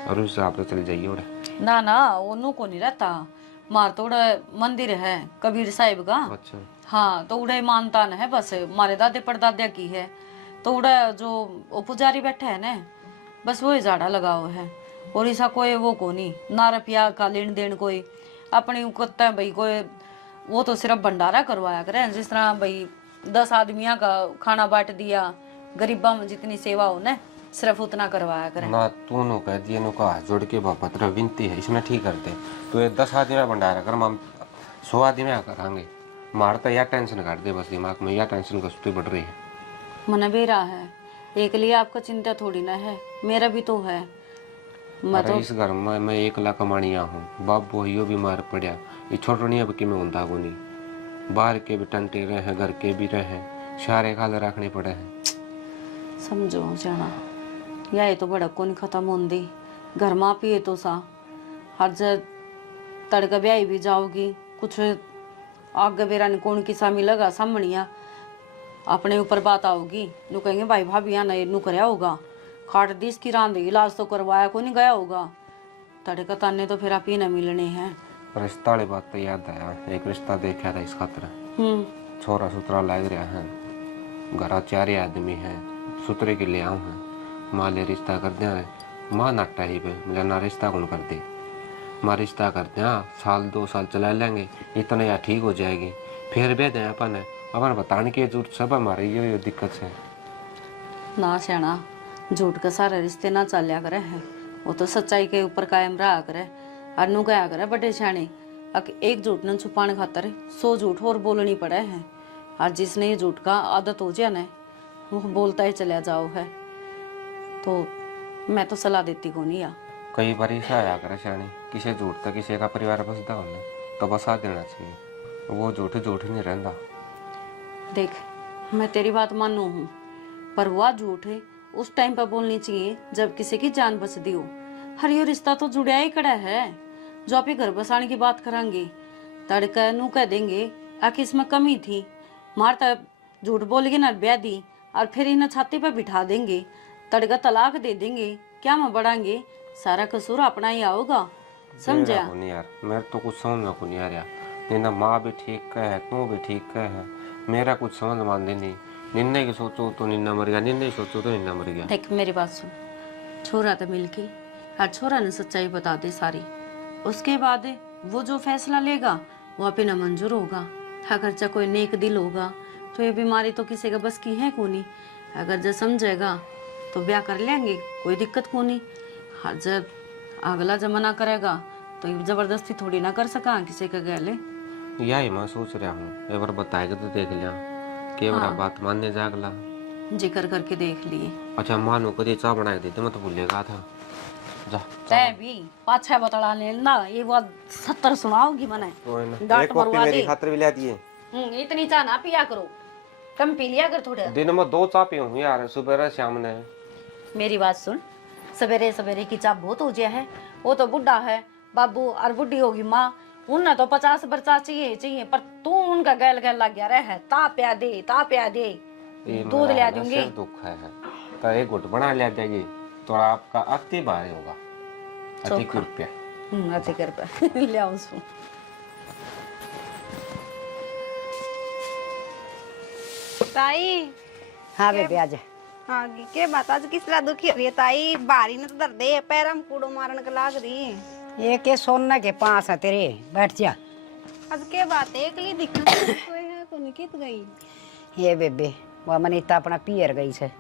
और उस हिसाब से चले जाइए उड़े। ना ना वो नु को नहीं रहता, मार तो उड़ा मंदिर है कबीर साहिब का। अच्छा हाँ तो उड़े मानता न है, बस मारे दादे परदादे की है, तो उड़ा जो वो पुजारी बैठे है ना, बस वही झाड़ा लगाओ है। और ऐसा कोई वो को नहीं ना रुपया का लेन देन कोई अपनी कुत्ता भाई कोई, वो तो सिर्फ भंडारा करवाया करे, जिस तरह भाई 10 आदमियों का खाना बांट दिया, गरीबा में जितनी सेवा हो ना सिर्फ उतना करवाया करे। ना तू नो कह दिए नो का जोड़ के बाबा तेरा विनती है इसमें ठीक कर दे, तो ये 10 आदमी में भंडारा कर, हम 100 आदमी में करांगे। मारता या टेंशन काट दे बस दिमाग में, या टेंशन कसती बढ़ रही है। मन बेरा है एक लिए आपका चिंता थोड़ी ना है, मेरा भी तो है। मैं अरे तो इस घर में मैं 1 लाख कमानिया हूँ, बाप बोहियो बीमार पड़ा, ये छोटनिया भी किमें होता को नहीं, बाहर के भी टंटे रहे हैं, घर के भी रहे हैं, सारे खाले रखने पड़े हैं। समझो जाना या ये तो बड़क को नहीं खत्म होंदी, घर माँ पिए तो सा हर जब तड़का ब्याई भी जाओगी, कुछ आगे बेरा ने कौन किसा मिलेगा सामनिया अपने ऊपर बात आओगी, नु कहेंगे भाई भाभी यहाँ नू कराया होगा, खाट दिस की रांध इलाज तो करवाया को नहीं गया होगा, तड़का ताने तो फिर आप ही न मिलने हैं। रिश्ता वाली बात तो याद आया, एक रिश्ता देखा था इस खातर, छोरा सुतरा लग रहा है, घर 4 आदमी है, सुतरे के ले आऊँ है, माँ ले रिश्ता कर दिया है, माँ नट्टा ही पे मुझे ना रिश्ता कौन कर दे, माँ रिश्ता कर दिया 1-2 साल चला लेंगे, इतने या ठीक हो जाएगी, फिर भी दें अपन बताने की जरूरत सब हमारी ये दिक्कत है ना सियाना, झूठ का सारे रिश्ते ना चलिया करे हैं, वो तो सच्चाई के ऊपर कायम रहा करे, और नु गया करे बड़े सियाने एक झूठ न छुपाने खातर 100 झूठ और बोलनी पड़े हैं, और जिसने ये झूठ का आदत हो जाए ना वो बोलता ही चला जाओ है, तो मैं तो सलाह देती को नहीं या। कई बार ऐसा आया करे सियाने, किसी झूठ तक किसी का परिवार बसता होना तो बसा देना चाहिए, वो झूठ नहीं रहता। देख मैं तेरी बात मानू हूँ, पर वह झूठ है उस टाइम पर बोलनी चाहिए जब किसी की जान बचती हो। हर यो रिश्ता तो जुड़िया ही कड़ा है, जो आप ही घर बसाने की बात करांगे तड़का नू कह देंगे आखिर इसमें कमी थी, मारता झूठ बोल के ना ब्याह दी, और फिर इन्हें छाती पर बिठा देंगे, तड़का तलाक दे देंगे, क्या मैं बढ़ाएंगे, सारा कसूर अपना ही आओगा। समझा? मेरा को नहीं यार, मेरे तो कुछ समझ में को नहीं आ रहा। निन्ना माँ भी ठीक कह है, तू भी ठीक कह है, मेरा कुछ समझ मानते नहीं। निन्ने की सोचो तो निन्ना मर गया, निन्ने की सोचो तो निन्ना मर गया। देख मेरी बात सुन, छोरा तो मिलके हर छोरा ने सच्चाई बता दे सारी, उसके बाद वो जो फैसला लेगा वो आप ना मंजूर होगा। अगर चाहे कोई नेक दिल होगा तो ये बीमारी तो किसी का बस की है को नहीं। अगर जब समझेगा तो ब्याह कर लेंगे, कोई दिक्कत को नहीं। हाँ, जब अगला जमाना करेगा तो ये जबरदस्ती थोड़ी ना कर सका किसी का गले। यही मैं सोच रहा हूँ, एक बार बताएगा तो देख लिया के बड़ा बात मानने जागला। जिक्र करके देख लिए। अच्छा मानो कभी चाय बना के देते, मैं तो भूलेगा था। जा तै भी पाछा बतला लेना, ये बात 70 सुनाओगी मने। कोई ना, डांट एक कॉपी मरवा मेरी दे। खातिर भी ले दिए। इतनी चाह ना पिया करो, कम पी लिया कर थोड़ा। दिन में 2 चाय पीऊँ यार, सुबह शाम ने। मेरी बात सुन, सवेरे सवेरे की चाह बहुत हो गया है। वो तो बुढ़ा है बाबू और बुढ़ी होगी माँ, उन्हें तो 50 बरसा चाहिए, पर तू उनका गैल गैल लग गया रहे। ता प्या दे ये दूध मेरा ले है ना, दूंगी। सिर दुख है तो एक घुट बना ले देगी तो आपका अति भारी होगा। अति कृपया। अच्छे कर पे ले आओ उसको। ताई हाँ बेबे आज हाँ के बात आज किस तरह दुखी हो रही है ताई? बारी ने तो दर्द है, पैर में कूड़ो मारन के लाग रही। ये के सोना के पास है तेरे, बैठ जा। आज के बात है एकली दिखा कोई है को निकित गई। ये बेबे वह मनीता अपना पियर गई से,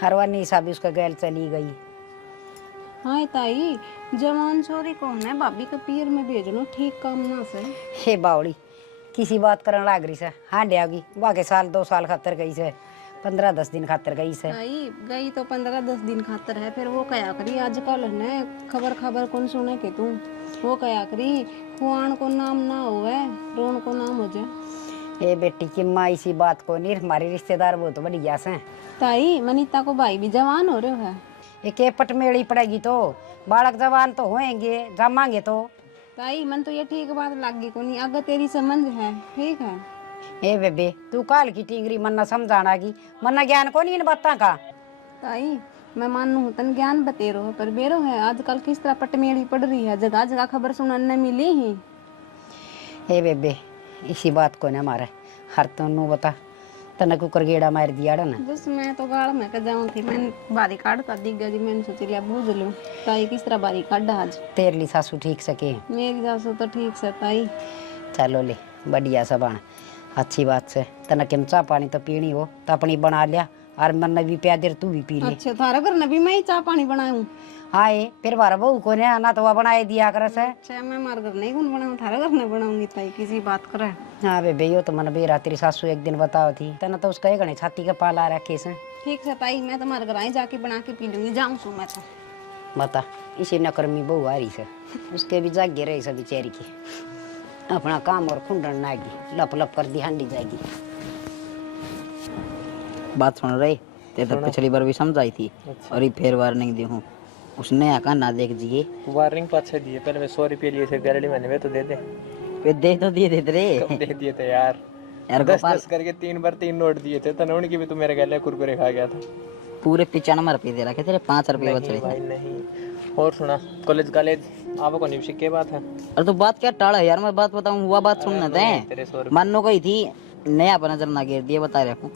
हरवा निशा भी उसका गैल चली गई। हाँ ताई जवान छोरी कौन है भाभी का पीर में भेजनो ठीक काम ना से। हे बावड़ी किसी बात करन लाग रही से, हाँ डेगी बाके साल 2 साल खातर गई से, 15-10 दिन खातर गई से। ताई गई तो 15-10 दिन खातर है, फिर वो कया करी आजकल है खबर कौन सुने के तू। वो कया करी खुआन को नाम ना होवे रोन को नाम हो जाए। ये बेटी की माँ इसी बात को नहीं, हमारे रिश्तेदार बहुत बढ़िया से। ताई मनीता को भाई भी जवान हो रहे है। ये के पटमेड़ी पड़ेगी तो बालक जवान तो होएंगे, जमाएंगे तो। ताई मन तो ये ठीक बात लगी को नहीं, अगर तेरी समझ है ठीक है। ए बेबे तू काल की टिंगरी मन्ना समझाना की, मन्ना ज्ञान को नहीं इन बातों का। ताई मैं मानू हूँ तन ज्ञान बतेरो है, पर बेरो है आजकल किस तरह पटमेड़ी पड़ रही है, जगह जगह खबर सुनने मिली ही। ए बेबे इसी बात को न मारे, हर तनु बता तने कुकर गेड़ा मार दिया ना। बस मैं तो गाड़ में के जाऊँ थी, मैंने बारी काटता दिख गया जी, मैंने सोची लिया बूझ लूँ। ताई किस तरह बारी काट आज? तेरे ली सासू ठीक सके? मेरी सासू तो ठीक से ताई। चलो ले बढ़िया सबन, अच्छी बात से। तना किम चाह पानी तो पीनी हो तो अपनी बना लिया, और मन भी प्या देर तू भी पी ले। अच्छा थारा घर ने भी मैं ही चाह पानी बनाऊं? हाँ ये फिर बार बहू को ने आना तो वह बनाए दिया कर से। अच्छा मैं मार घर नहीं कौन बनाऊं, थारा घर ने बनाऊंगी ताई किसी बात करे। हाँ बेबे यो तो मन बेरा तेरी सासू एक दिन बताओ थी, तना तो उसका एक घने छाती का पाला रखे से। ठीक से ताई मैं तुम्हारे घर आई जाके बना के पी लूंगी, जाऊँ सू मैं तो। बता इसी नकर्मी बहू आ रही से, उसके भी जागे रही सब बेचारी की, अपना काम और खुंडन नागी लप लप कर दी हांडी जाएगी। बात सुन रही ते तो पिछली बार भी समझाई थी और ये फिर वार्निंग दी हूँ, उसने आका ना देख जिए। वार्निंग पाछे दिए, पहले मैं 100 रुपये लिए थे गारंटी मैंने, वे तो दे दे। वे दे तो दिए थे रे कम दे दिए थे यार, यार 10-10 करके 3 बार 3 नोट दिए थे, तो उनकी भी तू मेरे गले कुरकुरे खा गया था। पूरे 95 रुपये दे रखे तेरे, 5 रुपये बच नहीं रहे भाई नहीं। और सुना कॉलेज आप को नहीं के बात है। अरे तो बात क्या टाड़ा है यार, मैं बात बताऊं, हुआ बात सुनना तेरे थे। 100 रुपये मानो गई थी नया पर नजर ना गिर दिए, बता रहा हूँ।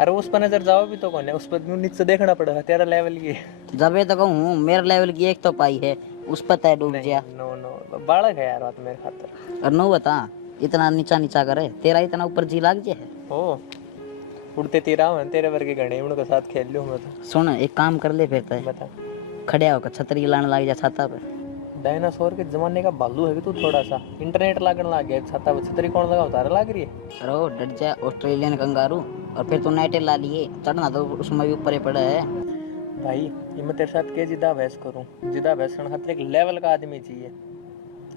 अरे उस पर नजर जाओ भी तो कौन है, उस पर नीचे देखना पड़ेगा तेरा लेवल की। जब ये तो कहूँ मेरे लेवल की एक तो पाई है, उस पर तय डूब गया। नो नो बालक है यार बात मेरे खातर। और नो बता इतना नीचा नीचा करे, तेरा इतना ऊपर जी लाग जाए। ओ उड़ते तीरा हूँ तेरे वर्गे गणे, उनके साथ खेल लूँ मैं तो। सुन एक काम कर ले फिर तय, बता। खड़े होकर छतरी लाने लग जा छाता पे। डायनासोर के जमाने का बालू है तू, थोड़ा सा इंटरनेट लागने लग गया, छाता पे छतरी कौन लगा उतारे लाग रही है। अरे ओ डट जा ऑस्ट्रेलियन कंगारू, और फिर तू नाइटे ला लिए, चढ़ना तो उसमें भी ऊपर ही पड़ा है। भाई ये मैं तेरे साथ के जिदा बहस करूं, जिदा बहस करने खातिर एक लेवल का आदमी चाहिए,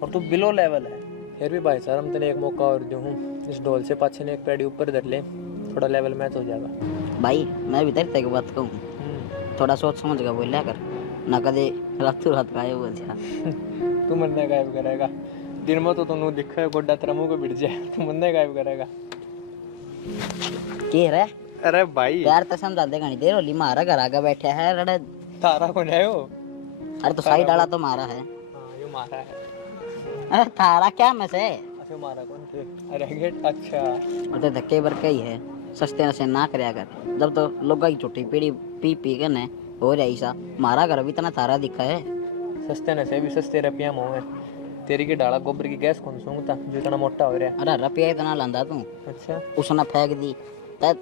और तू बिलो लेवल है। फिर भी भाई सर हम तेने एक मौका और दूं हूं, इस ढोल से पाछे ने एक पैडी ऊपर धर ले, थोड़ा लेवल मैच हो जाएगा। भाई मैं भी तेरे बात कहूँ, थोड़ा सोच समझ कर बोलिया कर, ना कदे रातों रात गायब हो जा। तू मन्ने गायब करेगा, दिन में तो तू दिखा गोड्डा तेरा मुंह को बिट जाए, तू मन्ने गायब करेगा। के रे अरे भाई यार तो समझा देगा नहीं, देर होली मारा घर आगे बैठा है रड़े। तारा कौन है वो? अरे तो साइड डाला तो मारा है। हाँ ये मारा है। अरे थारा क्या मस है? अच्छा मारा कौन थे? अरे गेट अच्छा। मतलब धक्के बरके ही है, सस्ते नशे ना करया कर। जब तो लोग की छोटी पीढ़ी पी पी के ने हो रहा ऐसा, मारा घर भी इतना थारा दिखा है। सस्ते नशे भी सस्ते रुपया में है। तेरी की डाला गोबर की गैस कौन सूंघता जो इतना मोटा हो रहा है? अरे रुपया इतना लांदा तू, अच्छा उसने फेंक दी।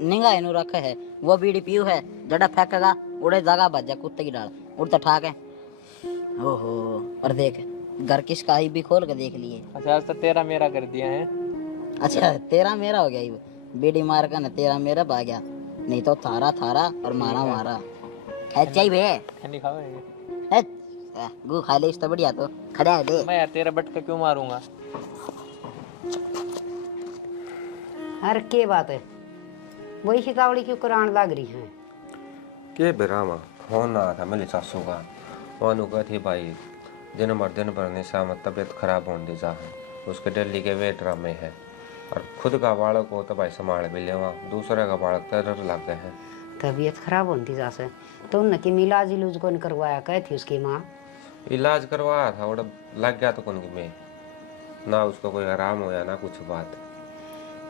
निगाह इनू रखा है, वो बीड़ी पीऊ है, जड़ा फेंकेगा उड़े जगह बच जा कुत्ते की डाल उड़ता ठाक है। ओहो, और देख घर किसका ही भी खोल के देख लिए। अच्छा आज तो तेरा मेरा कर दिया है। अच्छा तेरा मेरा हो गया ये, बीड़ी मार का ना तेरा मेरा भाग गया, नहीं तो थारा थारा और मारा मारा। चाहिए भे नहीं खाओगे? गु खा ले इस तो बढ़िया, तो खड़ा है दे। मैं यार तेरा बटका क्यों मारूंगा? अरे के बात है, वही शिकावड़ी क्यों करान लग रही है? के बेरामा फोन आया था मेरी सासू का, वो कहती भाई दिन भर निशा में तबीयत खराब होने दी जा है, उसके दिल्ली के वे ड्रामे है, और खुद का बालक को तो भाई संभाल भी ले, वहाँ दूसरे का बालक तरह लग गए हैं। तबीयत खराब होती जा से तो उन की इलाज इलूज कौन करवाया? कहे थी उसकी माँ इलाज करवाया था, वो लग गया तो कौन में ना उसको कोई आराम होया ना कुछ बात।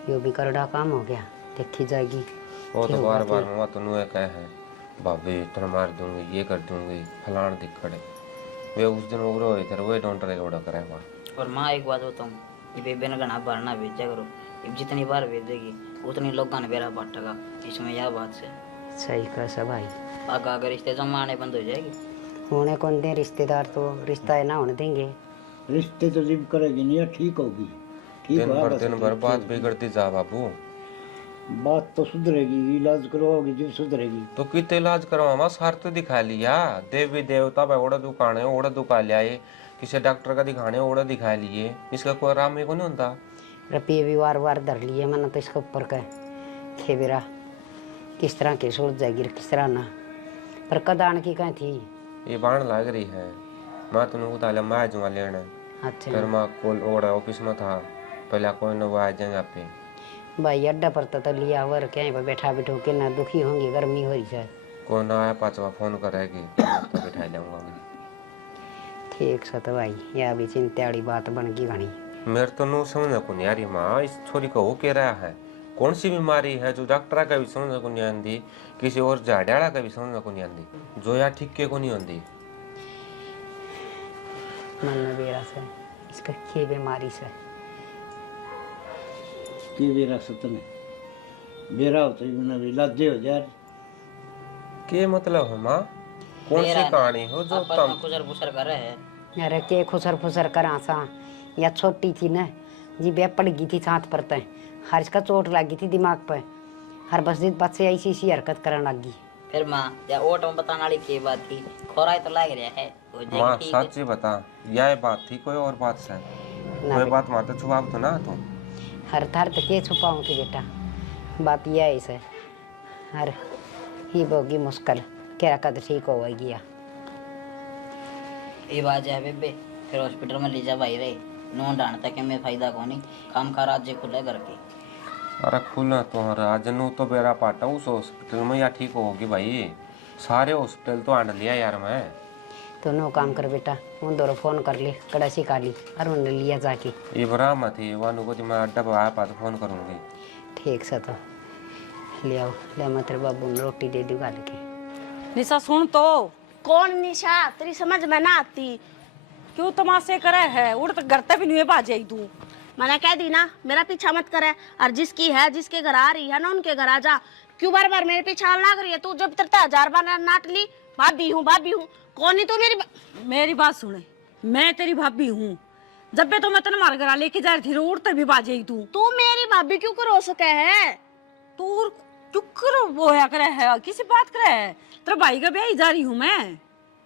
यो भी करड़ा काम हो गया, देखी जाएगी। वो तो बार बार मम्मा तो नुए कहे हैं भाभी इतना मार दूंगी, ये कर दूंगी, फलान दिक्कत है। वे उस दिन उग्र हुए थे, वही डॉक्टर का ऑर्डर करे हुआ। और माँ एक बात बताऊँ, ये बेबे ने घना भरना भेजा करो, अब जितनी बार भेजेगी उतनी लोग ने बेरा बांटेगा, इसमें यह बात से सही कह सब भाई, आगे अगर रिश्ते जमाने बंद हो जाएगी। होने कौन दे रिश्तेदार, तो रिश्ता है ना होने देंगे। रिश्ते तो जिब करेगी नहीं, ठीक होगी। ठीक दिन भर बात बिगड़ती जा बाबू। बात तो सुधरेगी, इलाज करवाओगी जब सुधरेगी। तो कितने इलाज करवा, सार तो दिखा लिया, देवी देवता भाई ओड़ा दुकाने ओड़ा दुका लिया, किसी डॉक्टर का दिखाने ओड़ा दिखा लिए, इसका कोई आराम में को नहीं होता। रुपये भी वार वार धर लिए मैंने, तो इसके ऊपर का खेबेरा किस तरह के सोच जाएगी किस तरह ना, पर कदान की कहीं थी ये बाण लग रही है। मैं तुमने उतार मैं जुआ लेना, अच्छा फिर मैं कोल ओड़ा ऑफिस में था, पहले कोई न वो आ जाएगा पे भाई अड्डा पर तो लिया वर कहीं पर बैठा बैठो के ना दुखी होंगी, गर्मी हो रही है। कोई ना आया पांचवा फोन करेगी तो बिठा जाऊंगा मैं। ठीक सा तो भाई, यह भी चिंता वाली बात बन गई घनी। मेरे तो नो समझ को नहीं आ रही माँ, इस छोरी को हो क्या रहा है, कौन सी बीमारी है जो डॉक्टर का भी समझ को नहीं आती, किसी और झाड़ियाड़ा का भी समझ को नहीं आती, जो यार ठीक के को नहीं आती। मन में बेरा से इसका के बीमारी से की बेरा सतने बेरा होता ही मैंने इलाज हो जाए। के मतलब है माँ, कौन सी कहानी हो जो तुम खुसर फुसर कर रहे हैं? अरे के खुसर फुसर करा सा, या छोटी थी ना जी बे पड़ गई थी छात पर, तय हर इसका चोट लगी थी दिमाग पे, हर बस दिन बाद से ऐसी ऐसी हरकत करने लगी। फिर माँ या ओट में बताने वाली की बात थी, खोरा तो लग रहा है हो जाएगी माँ, ठीक है। सच्ची बता यह बात थी कोई और बात से? कोई बात माँ तो छुपा तो ना तुम। हर थार तो के छुपाऊं की बेटा, बात यह है इसे हर ही बोगी मुश्किल क्या कद ठीक हो गया। ये बात है बेबे, फिर हॉस्पिटल में ले जा भाई रे, नून डांटता कि मैं फायदा को नहीं, काम का राज्य खुले करके। अरे खुला तो आज नू तो बेरा पाटा उस हॉस्पिटल में या ठीक होगी भाई, सारे हॉस्पिटल तो आंड लिया यार मैं। तो नो काम कर बेटा, उन दोनों फोन कर ले कड़ासी काली और उन्हें लिया जाके। इब्राहिम थी वानु को मैं अड्डा पर आया पास फोन करूंगी। ठीक सा तो ले आओ, ले मैं तेरे बाबू ने रोटी दे दी गाल के। निशा सुन तो, कौन निशा, तेरी समझ में ना आती। क्यों तमाशे करे है, उड़ तो घर तक भी नहीं बाजे तू। मैंने कह दी ना मेरा पीछा मत करे, और जिसकी है जिसके घर आ रही है ना उनके घर आ जा। क्यों बार बार मेरे पीछे लग रही है? तू जब तक 1000 बार नाट ली भाभी हूँ भाभी हूँ, कौन नहीं तू मेरी बात सुने, मैं तेरी भाभी हूँ, जब भी तो मैं तेरे मार घर लेके जा रही थी उड़ते भी बाजे तू। तू मेरी भाभी क्यों करो सके है? तू चुकर बोया करे है, किसी बात करे है, तेरे भाई का ब्याह जा रही हूँ मैं।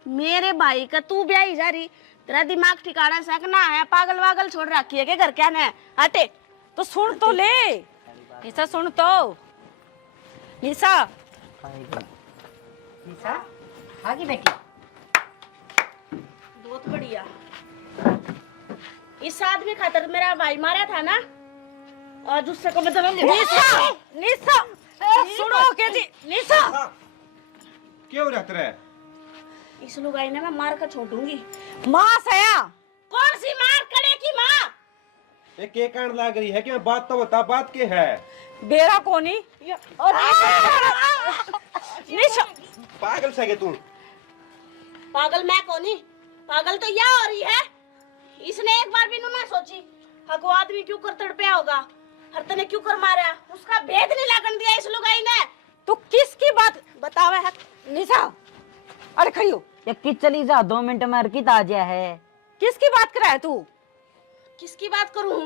मेरे भाई का तू ब्याह जा रही? तेरा दिमाग ठिकाना सकना है, पागल वागल छोड़ रखी है के घर क्या ने? हटे तो सुन तो ले निशा, सुन तो निशा। निशा आगे बेटी, बहुत बढ़िया। इस आदमी खातर मेरा भाई मारा था ना, और उससे को मतलब निशा निशा सुनो के जी, निशा क्यों रहते रहे? इस लुगाई ने मैं मार कर छोड़ूंगी। मां सया, कौन सी मार? कड़े की मार ये के कांड लाग रही है कि बात तो बता, बात के है? बेरा कोनी निशा पागल सगे तू? पागल मैं कोनी, पागल तो यह हो रही है। इसने एक बार भी ना सोची हको आदमी क्यों कर तड़पया होगा, हर तने क्यों कर मारा, उसका भेद नहीं लागन दिया इस लुगाई ने। तू किसकी बात बतावे है निशा? अरे खड़ी हो, या कि चली जा 2 मिनट में अर्की ताजा है। किसकी बात कर रहा है तू? किसकी बात करूं?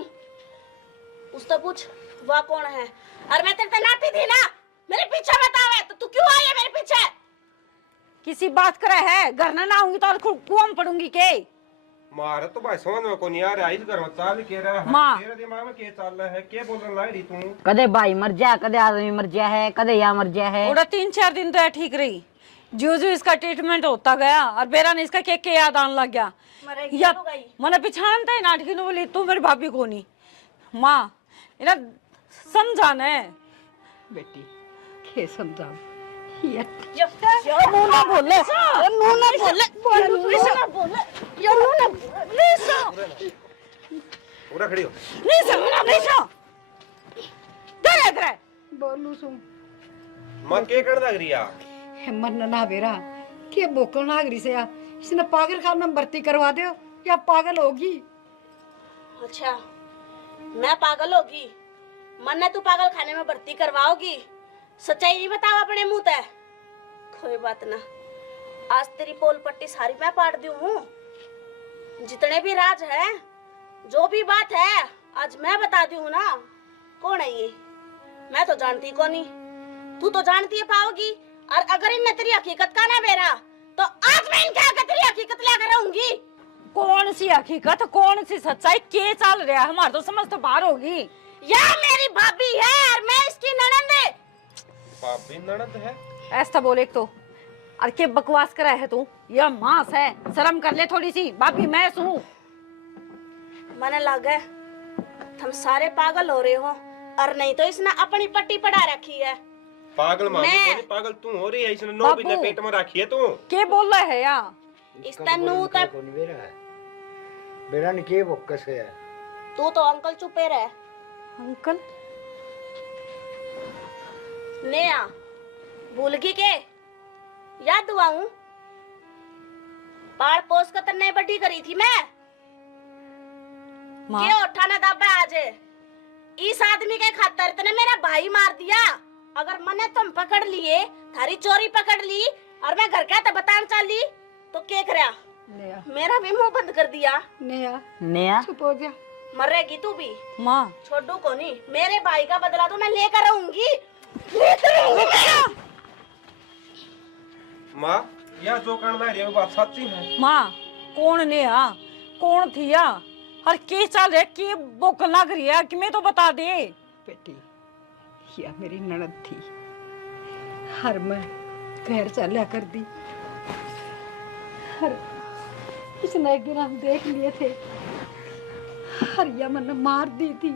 उससे पूछ वह कौन है। और मैं तेरे नाती थी ना, मेरे पीछे बतावे तो तू क्यों आई है मेरे पीछे? किसी बात कर रहा है? घर ना आऊंगी तो कुआं में पड़ूंगी के? मारे तो भाई समझ में को नहीं आ रहा, इस घर में चाल के रहा है। माँ। तेरे दिमाग में क्या चल रहा है, क्या बोलने लग रही तू? कदे भाई मर जा, कदे आदमी मर जा है, कदे या मर जा है। ओड़ा 3-4 दिन तो है ठीक रही, जो इसका ट्रीटमेंट होता गया और बेरा ने इसका के याद आने लग गया। मरेगी या लुगाई। मने पिछानता है नाटकी नु बोली तू मेरी भाभी को नहीं। माँ इना समझाना है बेटी के समझाओ ये मुंह ना बोले, मुंह ना बोले, मुंह ना बोले, ये मुंह ना निशा, पूरा खड़ी हो। निशा डरे डरे बोलू सु मां के कांड लग रही है? हिम्मत ना बेरा के बोकल नागरी से या इसने पागल खाने में भर्ती करवा दो या पागल होगी। अच्छा मैं पागल होगी, मन ने तू पागल खाने में भर्ती करवाओगी? सच्चाई नहीं बताओ अपने मुंह ते। कोई बात ना, आज तेरी पोल पट्टी सारी मैं पाट दी हूँ। जितने भी राज है, जो भी बात है, आज मैं बता दी हूँ ना। कौन है ये? मैं तो जानती को नहीं, तू तो जानती है पाओगी। और अगर इनने तेरी हकीकत का ना बेरा तो आज मैं इनके आगे तेरी हकीकत लेकर रहूंगी। कौन सी हकीकत, कौन सी सच्चाई, के चल रहा है? हमारे तो समझ तो बाहर होगी। यह मेरी भाभी है और मैं इसकी ननद है। भाभी ननद है? ऐसा बोले तो और के बकवास करा है तू? यह मांस है, शर्म कर ले थोड़ी सी। भाभी मैं सुनू? मने लगे तुम सारे पागल हो रहे हो, और नहीं तो इसने अपनी पट्टी पढ़ा रखी है। पागल मामी मैं- को नहीं, पागल तू हो रही है। इसने 9 महीने बाबू। पेट में रखी है तू। के बोल रहा है या? इस तनु तक कौन बेरा है? बेरा ने के बोकस है? तू तो अंकल चुपे रहे। अंकल नेहा भूल गई के? याद दुआऊं पाड़ पोस कर तन्ने बड़ी करी थी मैं। माँ के उठाना दाबा आज इस आदमी के खातर तने मेरा भाई मार दिया। अगर मने तुम पकड़ लिए, थारी चोरी पकड़ ली और मैं घर का तो बतान चली तो क्या करया? नया मेरा भी मुंह बंद कर दिया। नया नया चुप हो जा। मरेगी तू भी, माँ छोड़ू को नहीं। मेरे भाई का बदला तो मैं लेकर रहूंगी, लेकर रहूंगी मैं। माँ यह जो कांड लग रही है वो बात सच्ची है? माँ कौन ने आ, कौन थी या और के चल रहा, के बुक लग रही है कि मैं तो बता दे। बेटी या मेरी ननद थी, हर मैं घर चला कर दी। हर इसने एक दिन हम देख लिए थे, हरिया मन मार दी थी।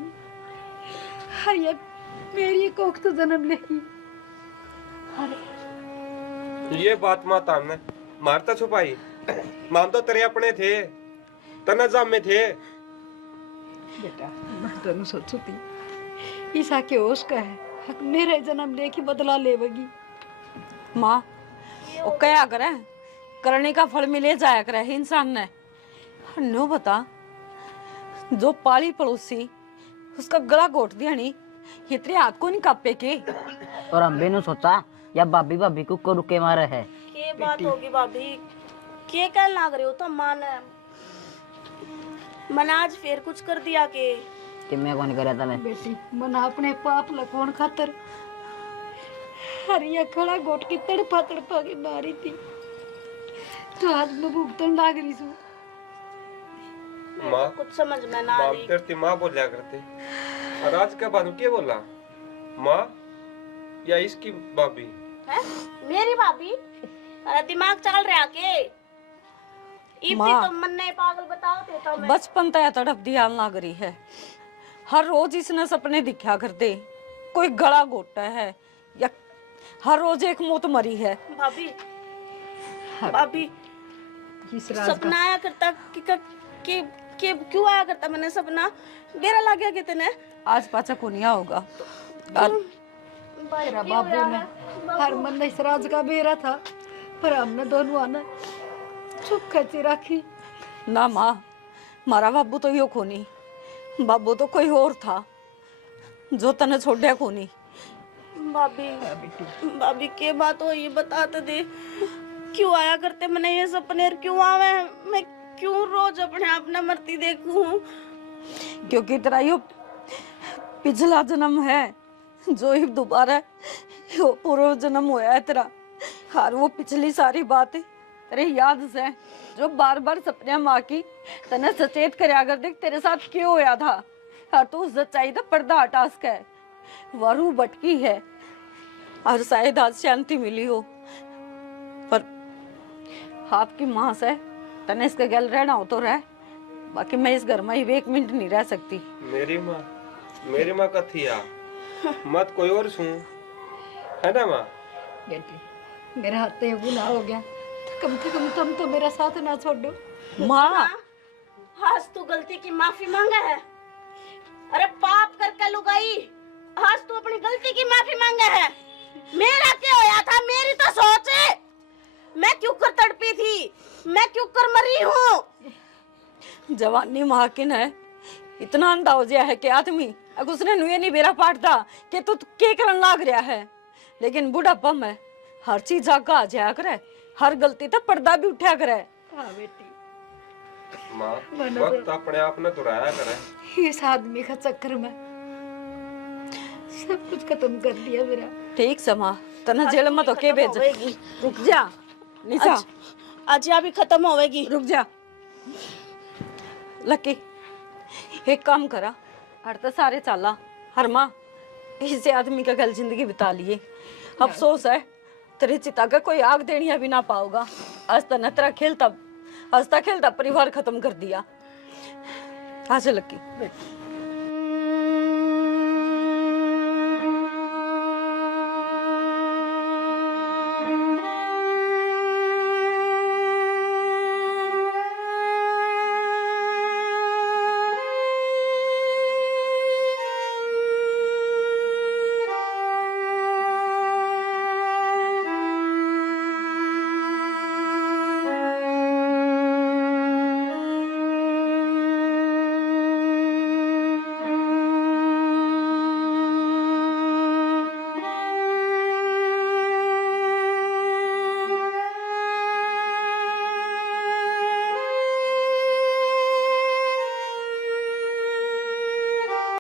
हरिया मेरी कोख तो जन्म लेगी। ये बात माँ तामने मारता छुपाई। माम तो तेरे अपने थे, तनजाम में थे। बेटा मैं तो सोचू थी ईसा के होश का है, हक मेरे जन्म लेके बदला लेवगी। माँ वो क्या करे, करने का फल मिले जाया करे इंसान ने। नो बता, जो पाली पड़ोसी उसका गला घोट दिया नहीं, ये तेरे हाथ को नहीं कापे के? और हम भी ने सोचा या भाभी भाभी को रुके मारे है। के बात होगी भाभी, के कह लाग रहे हो तो मन आज फिर कुछ कर दिया के मैं कौन करे तने? बेटी मन अपने पाप लकौन खातर हरिया खड़ा गोट की तड़पा के मारी थी, तो आज मैं भुगतन लाग रही हूँ। माँ कुछ समझ में ना आ माम रही। तेरे माँ बोलिया करते, और आज क्या बात क्या बोला? माँ या इसकी भाभी? है मेरी भाभी? अरे दिमाग चल रहा के? इतनी माँ। तो मन ने पागल बताओ थे तो मैं। बचपन तय तड़प दिया लग रही है। हर रोज इसने सपने दिखा करते, कोई गला घोटा है या हर रोज एक मौत मरी है। भाभी भाभी इस राज का सपना आया करता कि कि क्यों आया करता मैंने सपना? बेरा लग गया कितने? आज पाचा को नहीं होगा। तेरा बाबू ने हर मन ने इस राज का बेरा था, पर हमने दोनों आना चुप खची रखी। ना माँ, मारा बाबू तो यो कोनी, बाबू तो कोई और था जो तने छोड़या कोनी। भाभी के बात हो ये बताते दे, क्यों आया करते मैंने ये सपने और क्यों आवे? मैं क्यों रोज अपने आप ने मरती देखूं? क्योंकि तेरा यो पिछला जन्म है जो ही दोबारा यो पूर्व जन्म होया है तेरा। और वो पिछली सारी बातें तेरे याद से जो बार बार सपने माँ की तने सचेत करया कर देख तेरे साथ क्यों होया था। और तू सच्चाई का पर्दा हटा सके, वरू भटकी है और शायद आज शांति मिली हो, पर आपकी माँ से तने इसके गल रहना हो तो रह, बाकी मैं इस घर में ही 1 मिनट नहीं रह सकती। मेरी माँ कथी आ मत कोई और सुन, है ना माँ? बेटी मेरे हाथ से गुनाह हो गया, तो कम से कम तुम तो मेरा साथ ना छोड़ो। माँ आज तू गलती की माफी मांगा है? अरे पाप करके लुगाई, आज तू अपनी गलती की माफी मांगा है? मेरा क्या होया था? मेरी तो सोच है, मैं क्यों कर तड़पी थी, मैं क्यों कर मरी हूँ? जवानी महाकिन है, इतना अंधा हो गया है कि आदमी अगर उसने नुए नहीं बेरा पाटता कि तू के करन लाग रहा है। लेकिन बुढ़ापा में हर चीज आगा आ जाया करे, हर गलती तो पर्दा भी उठा करे। हाँ बेटी, माँ वक्त अपने आप ने दुराया करे। इस आदमी का चक्कर में सब कुछ खत्म कर दिया मेरा। ठीक समा तना जेल में तो के भेज। रुक जा निशा, आज यहाँ भी खत्म होवेगी। रुक जा लकी, एक काम करा, हर तो सारे चाला हर माँ इसे आदमी का गल जिंदगी बिता लिए। अफसोस है तेरी चिता का कोई आग देनिया भी ना पाओगा। आज तो नतरा खेलता हंसता खेलता परिवार खत्म कर दिया। आ जा लकी।